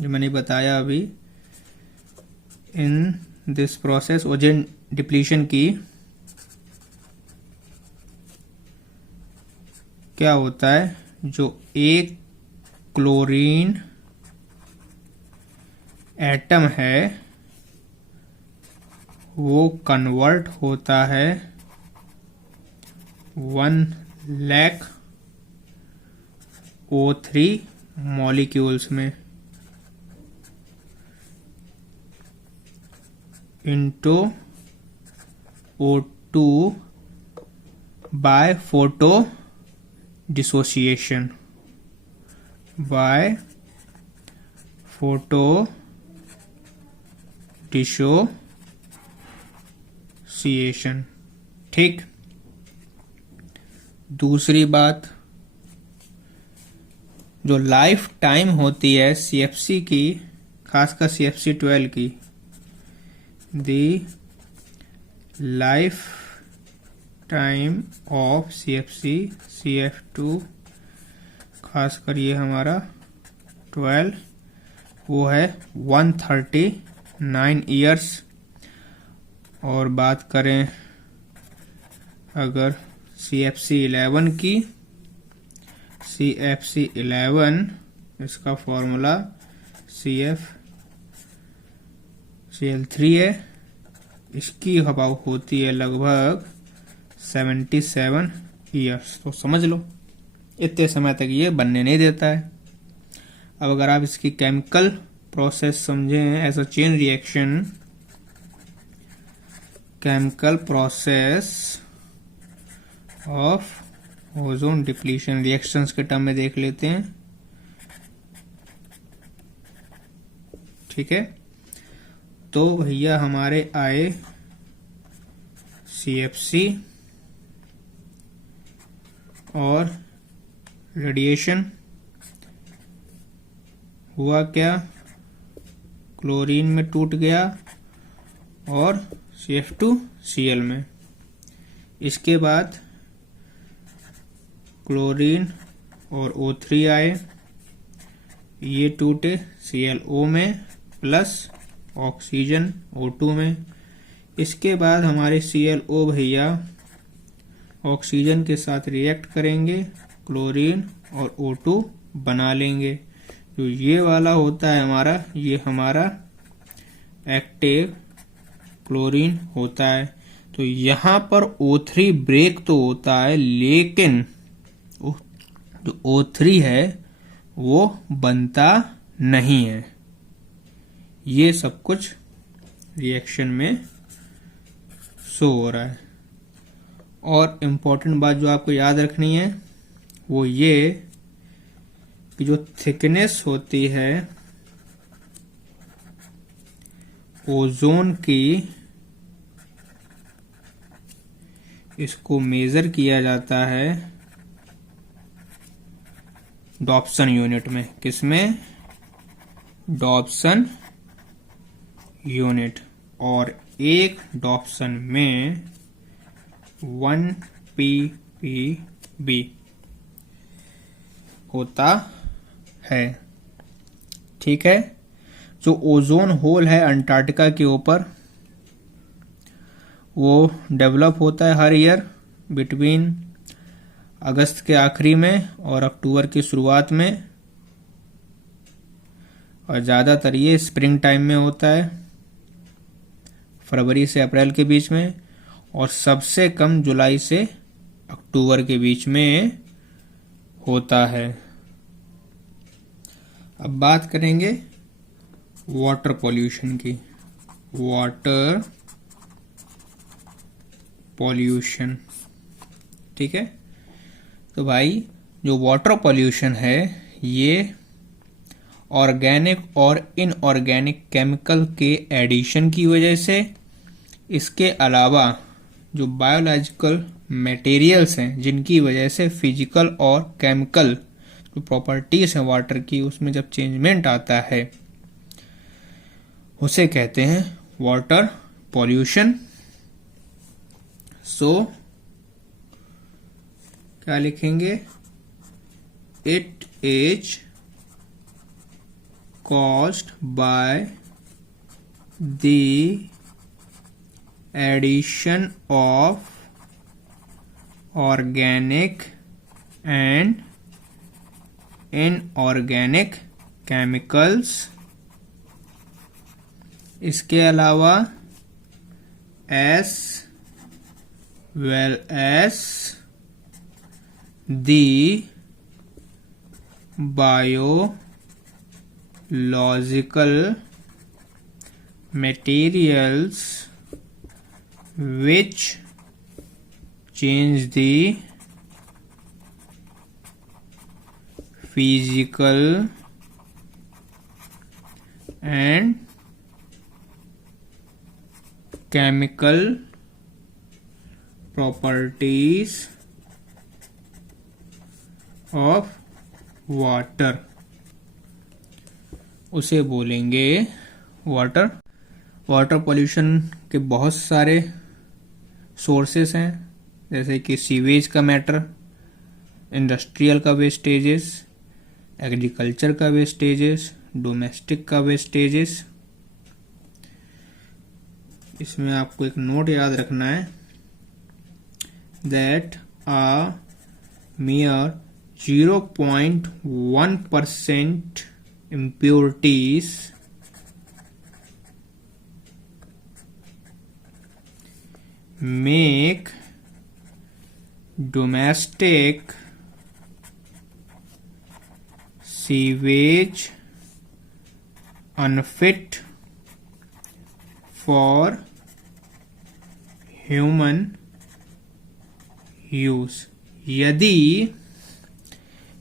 जो मैंने बताया अभी, in this process ozone depletion की क्या होता है, जो एक क्लोरीन एटम है वो कन्वर्ट होता है 1,00,000 O3 मॉलिक्यूल्स में into O2 by photodissociation, by photodissociation, ठीक। दूसरी बात, जो लाइफ टाइम होती है CFC की, खासकर CFC12 की, the lifetime of CFC CF2, खासकर ये हमारा 12, वो है 139 ईयर्स। और बात करें अगर CFC11 की, CFC11 इसका फॉर्मूला CFCl3 है, इसकी हवा होती है लगभग 77 ईयर्स। तो समझ लो इतने समय तक ये बनने नहीं देता है। अब अगर आप इसकी केमिकल प्रोसेस समझें as a chain reaction, chemical process of ozone depletion reactions के टर्म में देख लेते हैं, ठीक है। तो भैया हमारे आए CFC और रेडिएशन हुआ क्या, क्लोरीन में टूट गया और CF2Cl में। इसके बाद क्लोरीन और O3 आए, ये टूटे ClO में प्लस ऑक्सीजन O2 में। इसके बाद हमारे ClO भैया ऑक्सीजन के साथ रिएक्ट करेंगे, क्लोरीन और O2 बना लेंगे। तो ये वाला होता है हमारा, ये हमारा एक्टिव क्लोरीन होता है। तो यहाँ पर O3 ब्रेक तो होता है, लेकिन जो O3 है वो बनता नहीं है। ये सब कुछ रिएक्शन में शो हो रहा है। और इम्पोर्टेंट बात जो आपको याद रखनी है वो ये कि जो थिकनेस होती है ओजोन की, इसको मेजर किया जाता है डॉप्सन यूनिट में। किसमें? Dobson unit. और एक डॉप्सन में 1 ppb होता है। ठीक है। जो ओजोन होल है अंटार्कटिका के ऊपर, वो डेवलप होता है हर ईयर बिटवीन अगस्त के आखिरी में और अक्टूबर की शुरुआत में, और ज़्यादातर ये स्प्रिंग टाइम में होता है, फरवरी से अप्रैल के बीच में, और सबसे कम जुलाई से अक्टूबर के बीच में होता है। अब बात करेंगे वाटर पॉल्यूशन की। वाटर पॉल्यूशन, ठीक है। तो भाई जो वाटर पॉल्यूशन है ये ऑर्गेनिक और इनऑर्गेनिक केमिकल के एडिशन की वजह से, इसके अलावा जो बायोलॉजिकल मटेरियल्स हैं जिनकी वजह से फिजिकल और केमिकल जो प्रॉपर्टीज हैं वाटर की, उसमें जब चेंजमेंट आता है उसे कहते हैं वाटर पॉल्यूशन। सो क्या लिखेंगे? It is caused by the addition of organic and inorganic chemicals। इसके अलावा as well as the biological materials which change the physical and chemical properties of water, उसे बोलेंगे वाटर। वाटर पॉल्यूशन के बहुत सारे सोर्सेस हैं, जैसे कि सीवेज का मैटर, इंडस्ट्रियल का वेस्टेजेस, एग्रीकल्चर का वेस्टेजेस, डोमेस्टिक का वेस्टेजेस। इसमें आपको एक नोट याद रखना है, that uh mere 0.1% impurities make domestic sewage unfit for human use। यदि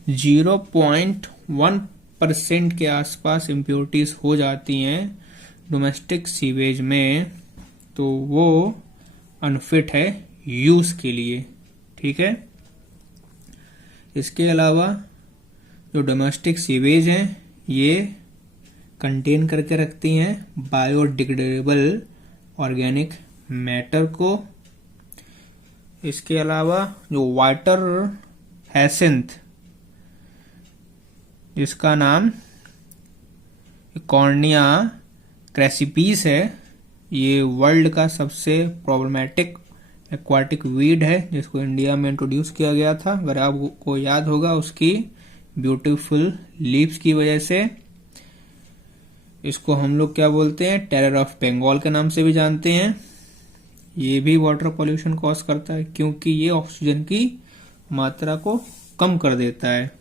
0.1% के आसपास इम्प्योरिटीज हो जाती हैं डोमेस्टिक सीवेज में, तो वो अनफिट है यूज के लिए। ठीक है। इसके अलावा जो डोमेस्टिक सीवेज हैं ये कंटेन करके रखती हैं बायोडिग्रेडेबल ऑर्गेनिक मैटर को। इसके अलावा जो वाटर हैसेंथ, जिसका नाम कॉर्निया क्रैसीपीस है, ये वर्ल्ड का सबसे प्रॉब्लमेटिक एक्वाटिक वीड है जिसको इंडिया में इंट्रोड्यूस किया गया था। अगर आपको याद होगा, उसकी ब्यूटीफुल लीव्स की वजह से इसको हम लोग क्या बोलते हैं, टेरर ऑफ बंगाल के नाम से भी जानते हैं। ये भी वाटर पॉल्यूशन कॉज करता है क्योंकि ये ऑक्सीजन की मात्रा को कम कर देता है।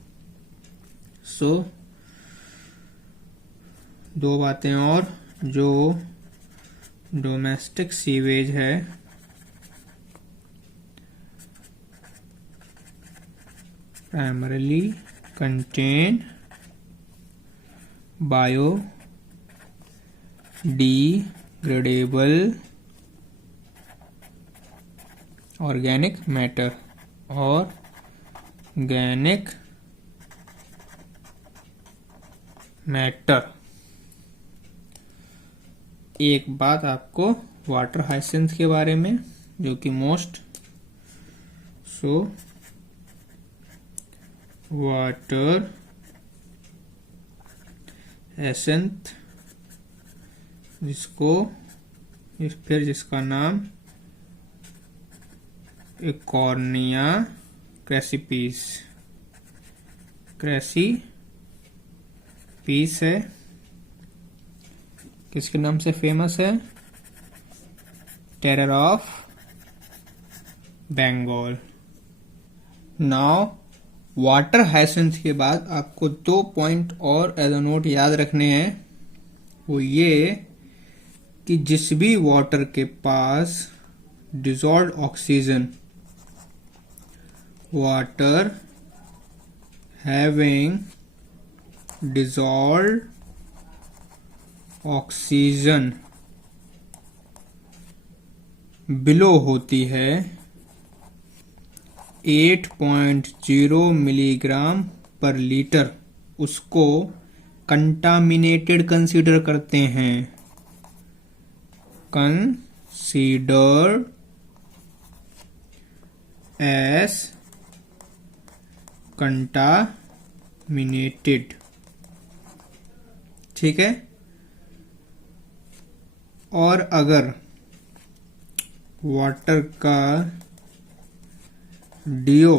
सो दो बातें और, जो डोमेस्टिक सीवेज है primarily contain biodegradable organic matter और ऑर्गेनिक मैटर। एक बात आपको वाटर हाइसिंथ के बारे में, जो कि मोस्ट वाटर हाइसिंथ, जिसका नाम इकॉर्निया क्रैसीपीस है। किसके नाम से फेमस है? Terror of Bengal. Now water hyacinth के बाद आपको 2 पॉइंट और एज अ नोट याद रखने हैं। वो ये कि जिस भी वाटर के पास dissolved oxygen, water having dissolved oxygen below होती है 8.0 मिलीग्राम पर लीटर, उसको कंटामिनेटेड कंसीडर करते हैं। Considered S contaminated. ठीक है। और अगर वाटर का डीओ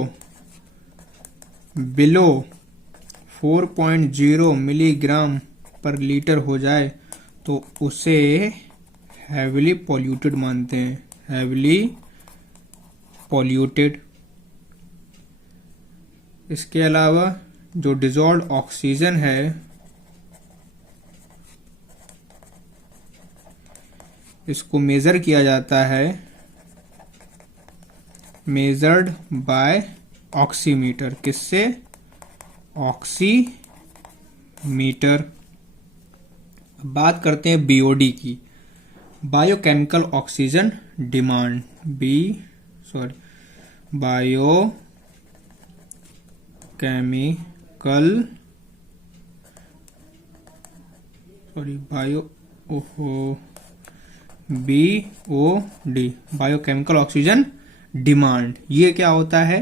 बिलो 4.0 मिलीग्राम पर लीटर हो जाए तो उसे हैवीली पॉल्यूटेड मानते हैं। Heavily polluted. इसके अलावा जो डिसॉल्व्ड ऑक्सीजन है, इसको मेजर किया जाता है, मेजर्ड बाय ऑक्सीमीटर। किससे? ऑक्सीमीटर। बात करते हैं बीओडी की, biochemical oxygen demand. BOD, biochemical oxygen demand. ये क्या होता है?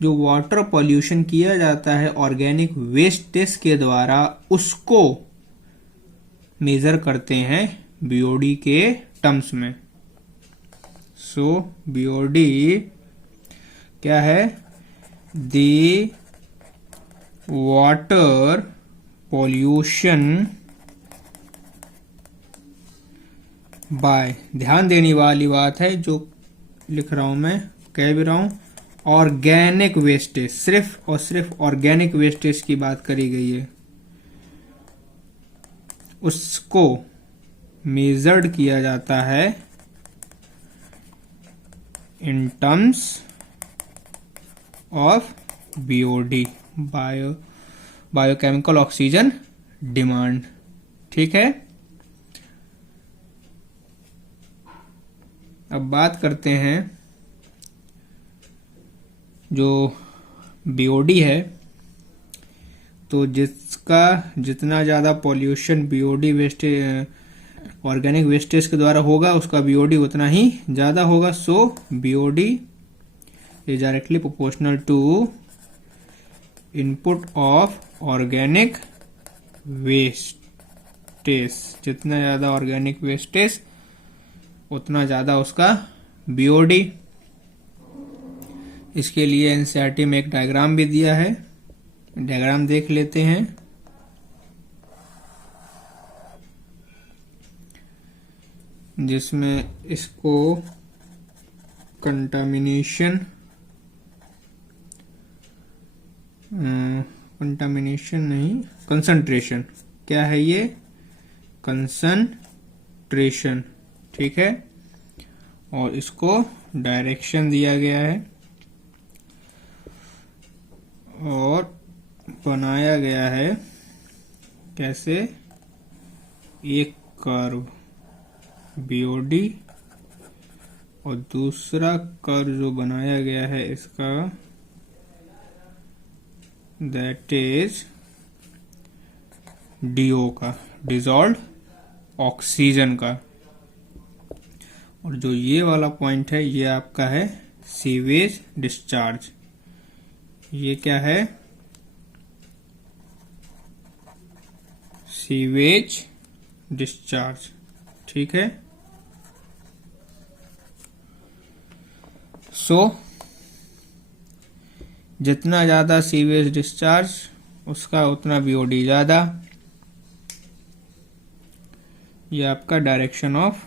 जो वाटर पॉल्यूशन किया जाता है ऑर्गेनिक वेस्टेज के द्वारा, उसको मेजर करते हैं बीओडी के टर्म्स में। बीओडी क्या है? दी वाटर पॉल्यूशन बाय, ध्यान देने वाली बात है जो लिख रहा हूं मैं, कह भी रहा हूं, ऑर्गेनिक वेस्टेज, सिर्फ और सिर्फ ऑर्गेनिक वेस्टेज की बात करी गई है। उसको मेजर्ड किया जाता है in terms of BOD, biochemical oxygen demand. ठीक है। अब बात करते हैं जो बीओडी है, तो जिसका जितना ज्यादा pollution BOD wastage, organic wastage के द्वारा होगा, उसका बीओडी उतना ही ज्यादा होगा। So BOD is directly proportional to input of organic waste. Wastage, जितना ज्यादा ऑर्गेनिक वेस्टेज उतना ज्यादा उसका बीओडी। इसके लिए एनसीईआरटी में एक डायग्राम भी दिया है, डायग्राम देख लेते हैं। जिसमें इसको कंटामिनेशन नहीं, कंसंट्रेशन, क्या है ये, कंसंट्रेशन, ठीक है। और इसको डायरेक्शन दिया गया है और बनाया गया है कैसे, एक कर्व बीओडी और दूसरा कर्व जो बनाया गया है इसका दैट इज डीओ का, डिजॉल्व्ड ऑक्सीजन का। और जो ये वाला पॉइंट है ये आपका है सीवेज डिस्चार्ज। ये क्या है, सीवेज डिस्चार्ज, ठीक है। जितना ज्यादा सीवेज डिस्चार्ज उसका उतना बीओडी ज्यादा। ये आपका डायरेक्शन ऑफ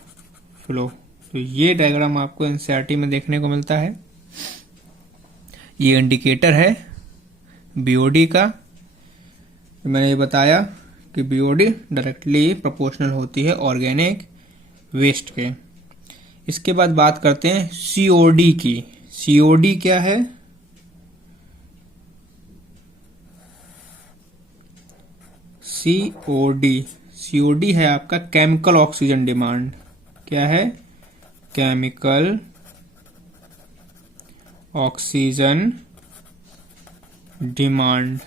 फ्लो। तो ये डायग्राम आपको एनसीईआरटी में देखने को मिलता है। ये इंडिकेटर है बीओडी का। मैंने ये बताया कि बीओडी डायरेक्टली प्रोपोर्शनल होती है ऑर्गेनिक वेस्ट के। इसके बाद बात करते हैं सीओडी की। सीओडी क्या है, सीओडी है आपका केमिकल ऑक्सीजन डिमांड। क्या है, केमिकल ऑक्सीजन डिमांड,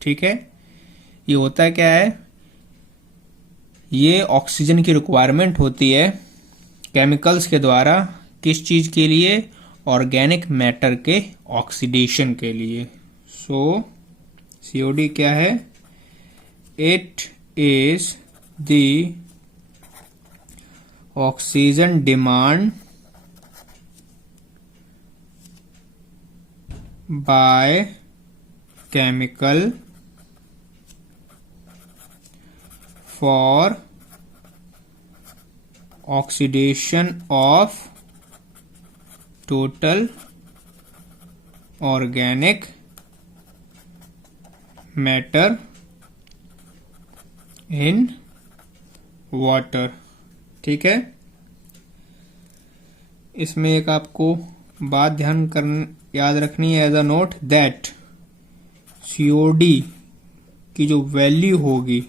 ठीक है। ये होता क्या है, ये ऑक्सीजन की रिक्वायरमेंट होती है केमिकल्स के द्वारा, किस चीज के लिए, ऑर्गेनिक मैटर के ऑक्सीडेशन के लिए। सो सीओडी क्या है, it is the oxygen demand by chemical for oxidation of total organic matter in water, ठीक है। इसमें एक आपको बात याद रखनी है as a note, that COD की जो वैल्यू होगी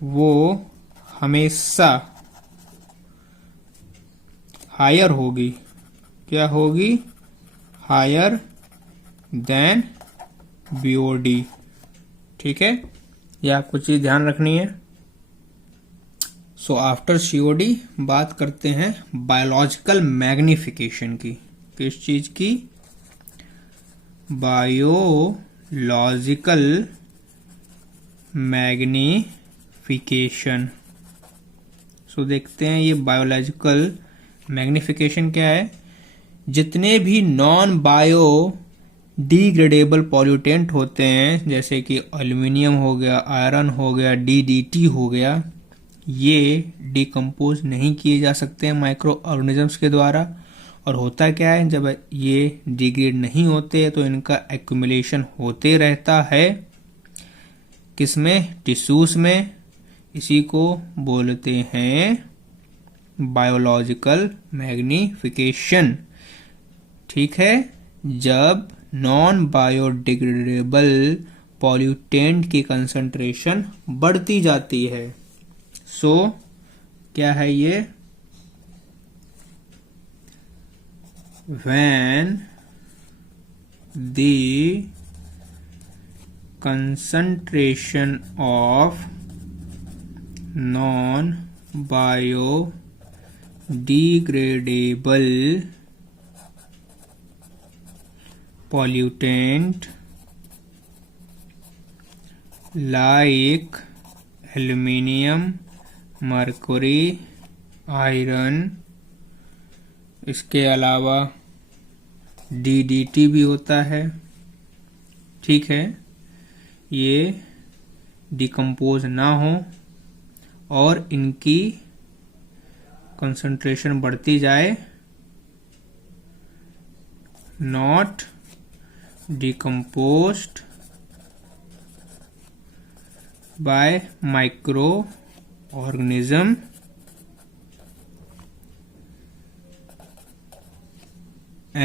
वो हमेशा हायर होगी। क्या होगी, हायर देन बीओडी, ठीक है। ये आपको चीज ध्यान रखनी है। सो आफ्टर सीओडी बात करते हैं बायोलॉजिकल मैग्निफिकेशन की। किस चीज की, बायोलॉजिकल मैग्निफिकेशन। सो देखते हैं ये बायोलॉजिकल मैग्निफिकेशन क्या है। जितने भी नॉन बायो डिग्रेडेबल पॉल्यूटेंट होते हैं, जैसे कि एल्युमिनियम हो गया, आयरन हो गया, डीडीटी हो गया, ये डिकम्पोज नहीं किए जा सकते हैं माइक्रो ऑर्गेनिजम्स के द्वारा। और होता क्या है, जब ये डिग्रेड नहीं होते तो इनका एक्यूमुलेशन होते रहता है, किसमें, टिश्यूज में। इसी को बोलते हैं बायोलॉजिकल मैग्निफिकेशन, ठीक है। जब नॉन बायोडिग्रेडेबल पॉल्यूटेंट की कंसंट्रेशन बढ़ती जाती है। सो क्या है ये, when the concentration of non-biodegradable pollutant like aluminium, mercury, iron, इसके अलावा DDT भी होता है। ठीक है, ये डिकम्पोज ना हो और इनकी कंसंट्रेशन बढ़ती जाए, not decomposed by microorganism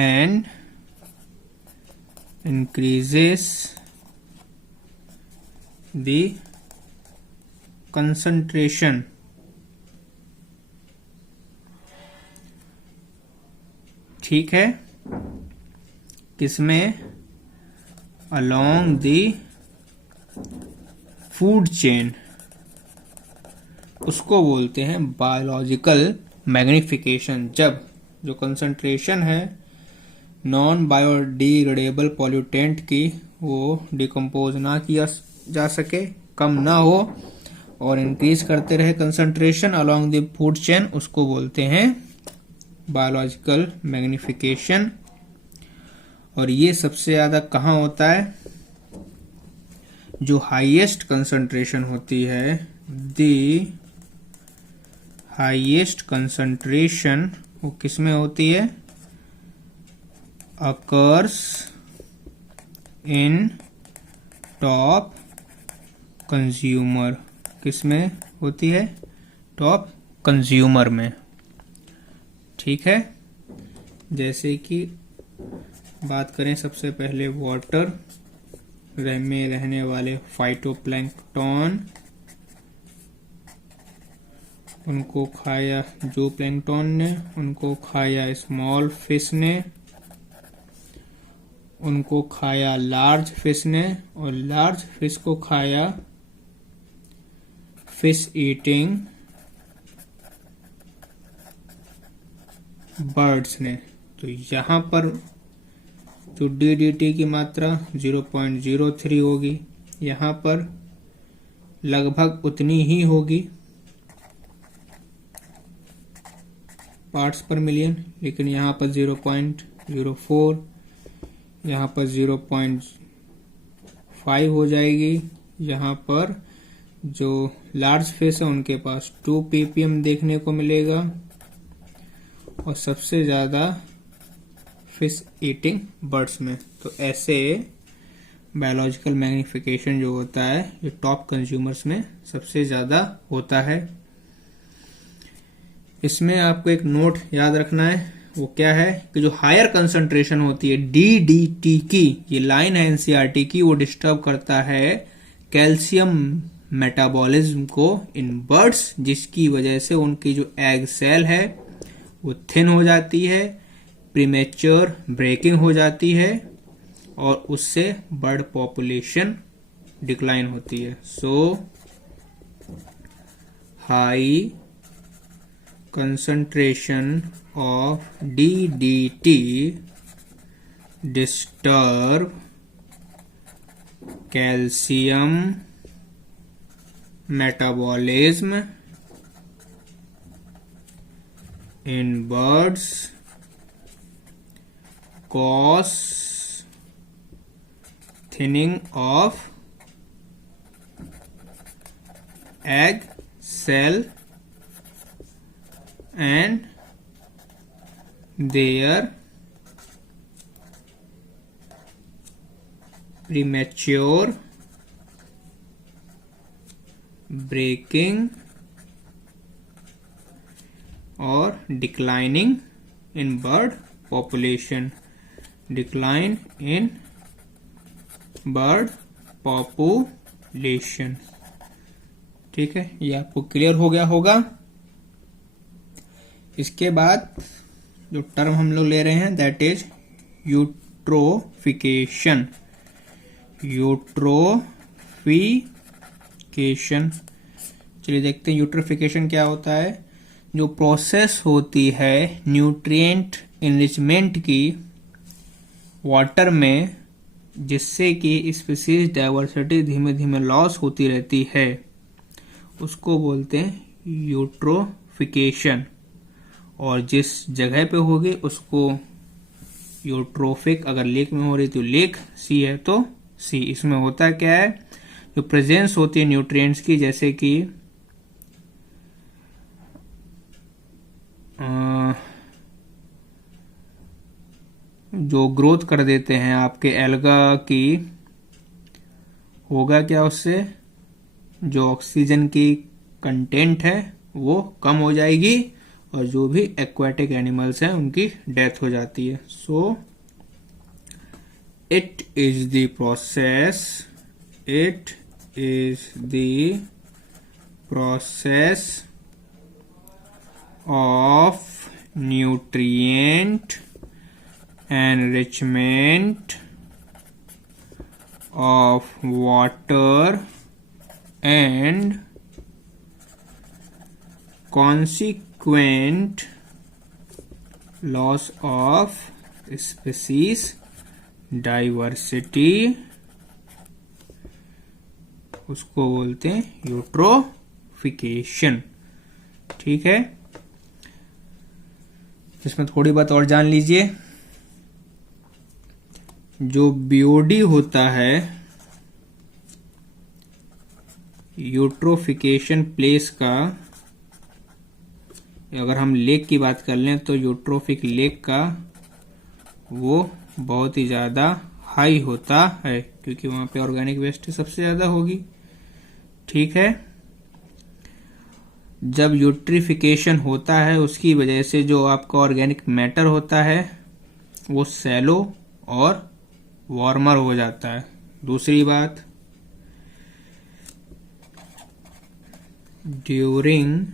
and increases the concentration ठीक है, किसमें? along the food chain, उसको बोलते हैं बायोलॉजिकल मैग्निफिकेशन। जब जो कंसंट्रेशन है नॉन बायोडिग्रेडेबल पॉल्यूटेंट की वो डिकम्पोज ना किया जा सके, कम ना हो और इंक्रीज करते रहे concentration along the food chain, उसको बोलते हैं बायोलॉजिकल मैग्निफिकेशन। और ये सबसे ज्यादा कहाँ होता है? जो हाईएस्ट कंसंट्रेशन होती है, द हाईएस्ट कंसंट्रेशन वो किस में होती है? Occurs in top consumer. किस में होती है? टॉप कंज्यूमर में। ठीक है, जैसे कि बात करें सबसे पहले वाटर में रहने वाले फाइटोप्लैंक्टन, उनको खाया जो प्लैंक्टन ने, उनको खाया स्मॉल फिश ने, उनको खाया लार्ज फिश ने, और लार्ज फिश को खाया फिश ईटिंग बर्ड्स ने। तो यहाँ पर जो DDT की मात्रा 0.03 होगी, यहाँ पर लगभग उतनी ही होगी पार्ट्स पर मिलियन, लेकिन यहाँ पर 0.04, यहाँ पर 0.5 हो जाएगी। यहाँ पर जो लार्ज फिश है उनके पास 2 ppm देखने को मिलेगा, और सबसे ज्यादा फिश ईटिंग बर्ड्स में। तो ऐसे बायोलॉजिकल मैग्निफिकेशन जो होता है ये टॉप कंज्यूमर्स में सबसे ज्यादा होता है। इसमें आपको एक नोट याद रखना है, वो क्या है कि जो हायर कंसंट्रेशन होती है DDT की, ये लाइन है NCERT की, वो डिस्टर्ब करता है कैल्शियम मेटाबॉलिज्म को इन बर्ड्स, जिसकी वजह से उनकी जो एग सेल है वो थिन हो जाती है, प्रीमेच्योर ब्रेकिंग हो जाती है, और उससे बर्ड पॉपुलेशन डिक्लाइन होती है। सो high concentration of DDT disturb calcium metabolism in birds, cause thinning of egg cell and their premature breaking or declining in bird population, decline in bird population। ठीक है, ये आपको क्लियर हो गया होगा। इसके बाद जो टर्म हम लोग ले रहे हैं दैट इज यूट्रोफिकेशन। यूट्रोफिकेशन, चलिए देखते हैं यूट्रोफिकेशन क्या होता है। जो प्रोसेस होती है न्यूट्रिएंट इनरिचमेंट की वाटर में, जिससे कि स्पीसीज डाइवर्सिटी धीमे धीमे लॉस होती रहती है, उसको बोलते हैं यूट्रोफिकेशन, और जिस जगह पे होगी उसको यूट्रोफिक, अगर लेक में हो रही तो लेक, सी है तो सी। इसमें होता क्या है, जो प्रेजेंस होती है न्यूट्रिएंट्स की, जैसे कि जो ग्रोथ कर देते हैं आपके एल्गा की, होगा क्या उससे, जो ऑक्सीजन की कंटेंट है वो कम हो जाएगी, और जो भी एक्वाटिक एनिमल्स हैं उनकी डेथ हो जाती है। So it is the process, it is the process of nutrient enrichment of water and consequent loss of species diversity, उसको बोलते हैं यूट्रोफिकेशन। ठीक है, इसमें थोड़ी बात और जान लीजिए। जो बीओडी होता है, यूट्रोफिकेशन प्लेस का, अगर हम लेक की बात कर लें तो यूट्रोफिक लेक का वो बहुत ही ज्यादा हाई होता है, क्योंकि वहां पे ऑर्गेनिक वेस्ट सबसे ज्यादा होगी। ठीक है, जब यूट्रिफिकेशन होता है उसकी वजह से जो आपका ऑर्गेनिक मैटर होता है वो सैलो और वार्मर हो जाता है। दूसरी बात, during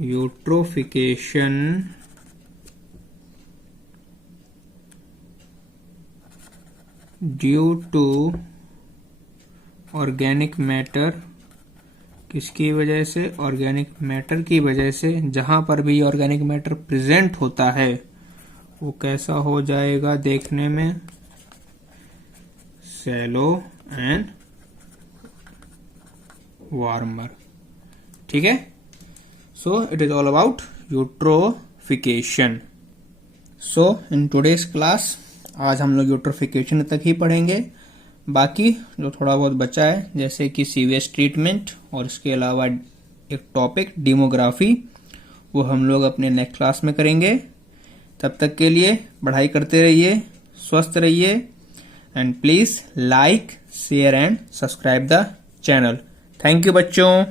eutrophication due to organic matter, किसकी वजह से, ऑर्गेनिक मैटर की वजह से, जहां पर भी ऑर्गेनिक मैटर प्रेजेंट होता है वो कैसा हो जाएगा देखने में, सैलो एंड वार्मर। ठीक है, so it is all about eutrophication. So in today's class आज हम लोग यूट्रोफिकेशन तक ही पढ़ेंगे। बाकी जो थोड़ा बहुत बचा है, जैसे कि सीवेज ट्रीटमेंट और इसके अलावा एक टॉपिक डेमोग्राफी, वो हम लोग अपने नेक्स्ट क्लास में करेंगे। तब तक के लिए पढ़ाई करते रहिए, स्वस्थ रहिए, and please like, share and subscribe the channel. Thank you बच्चों।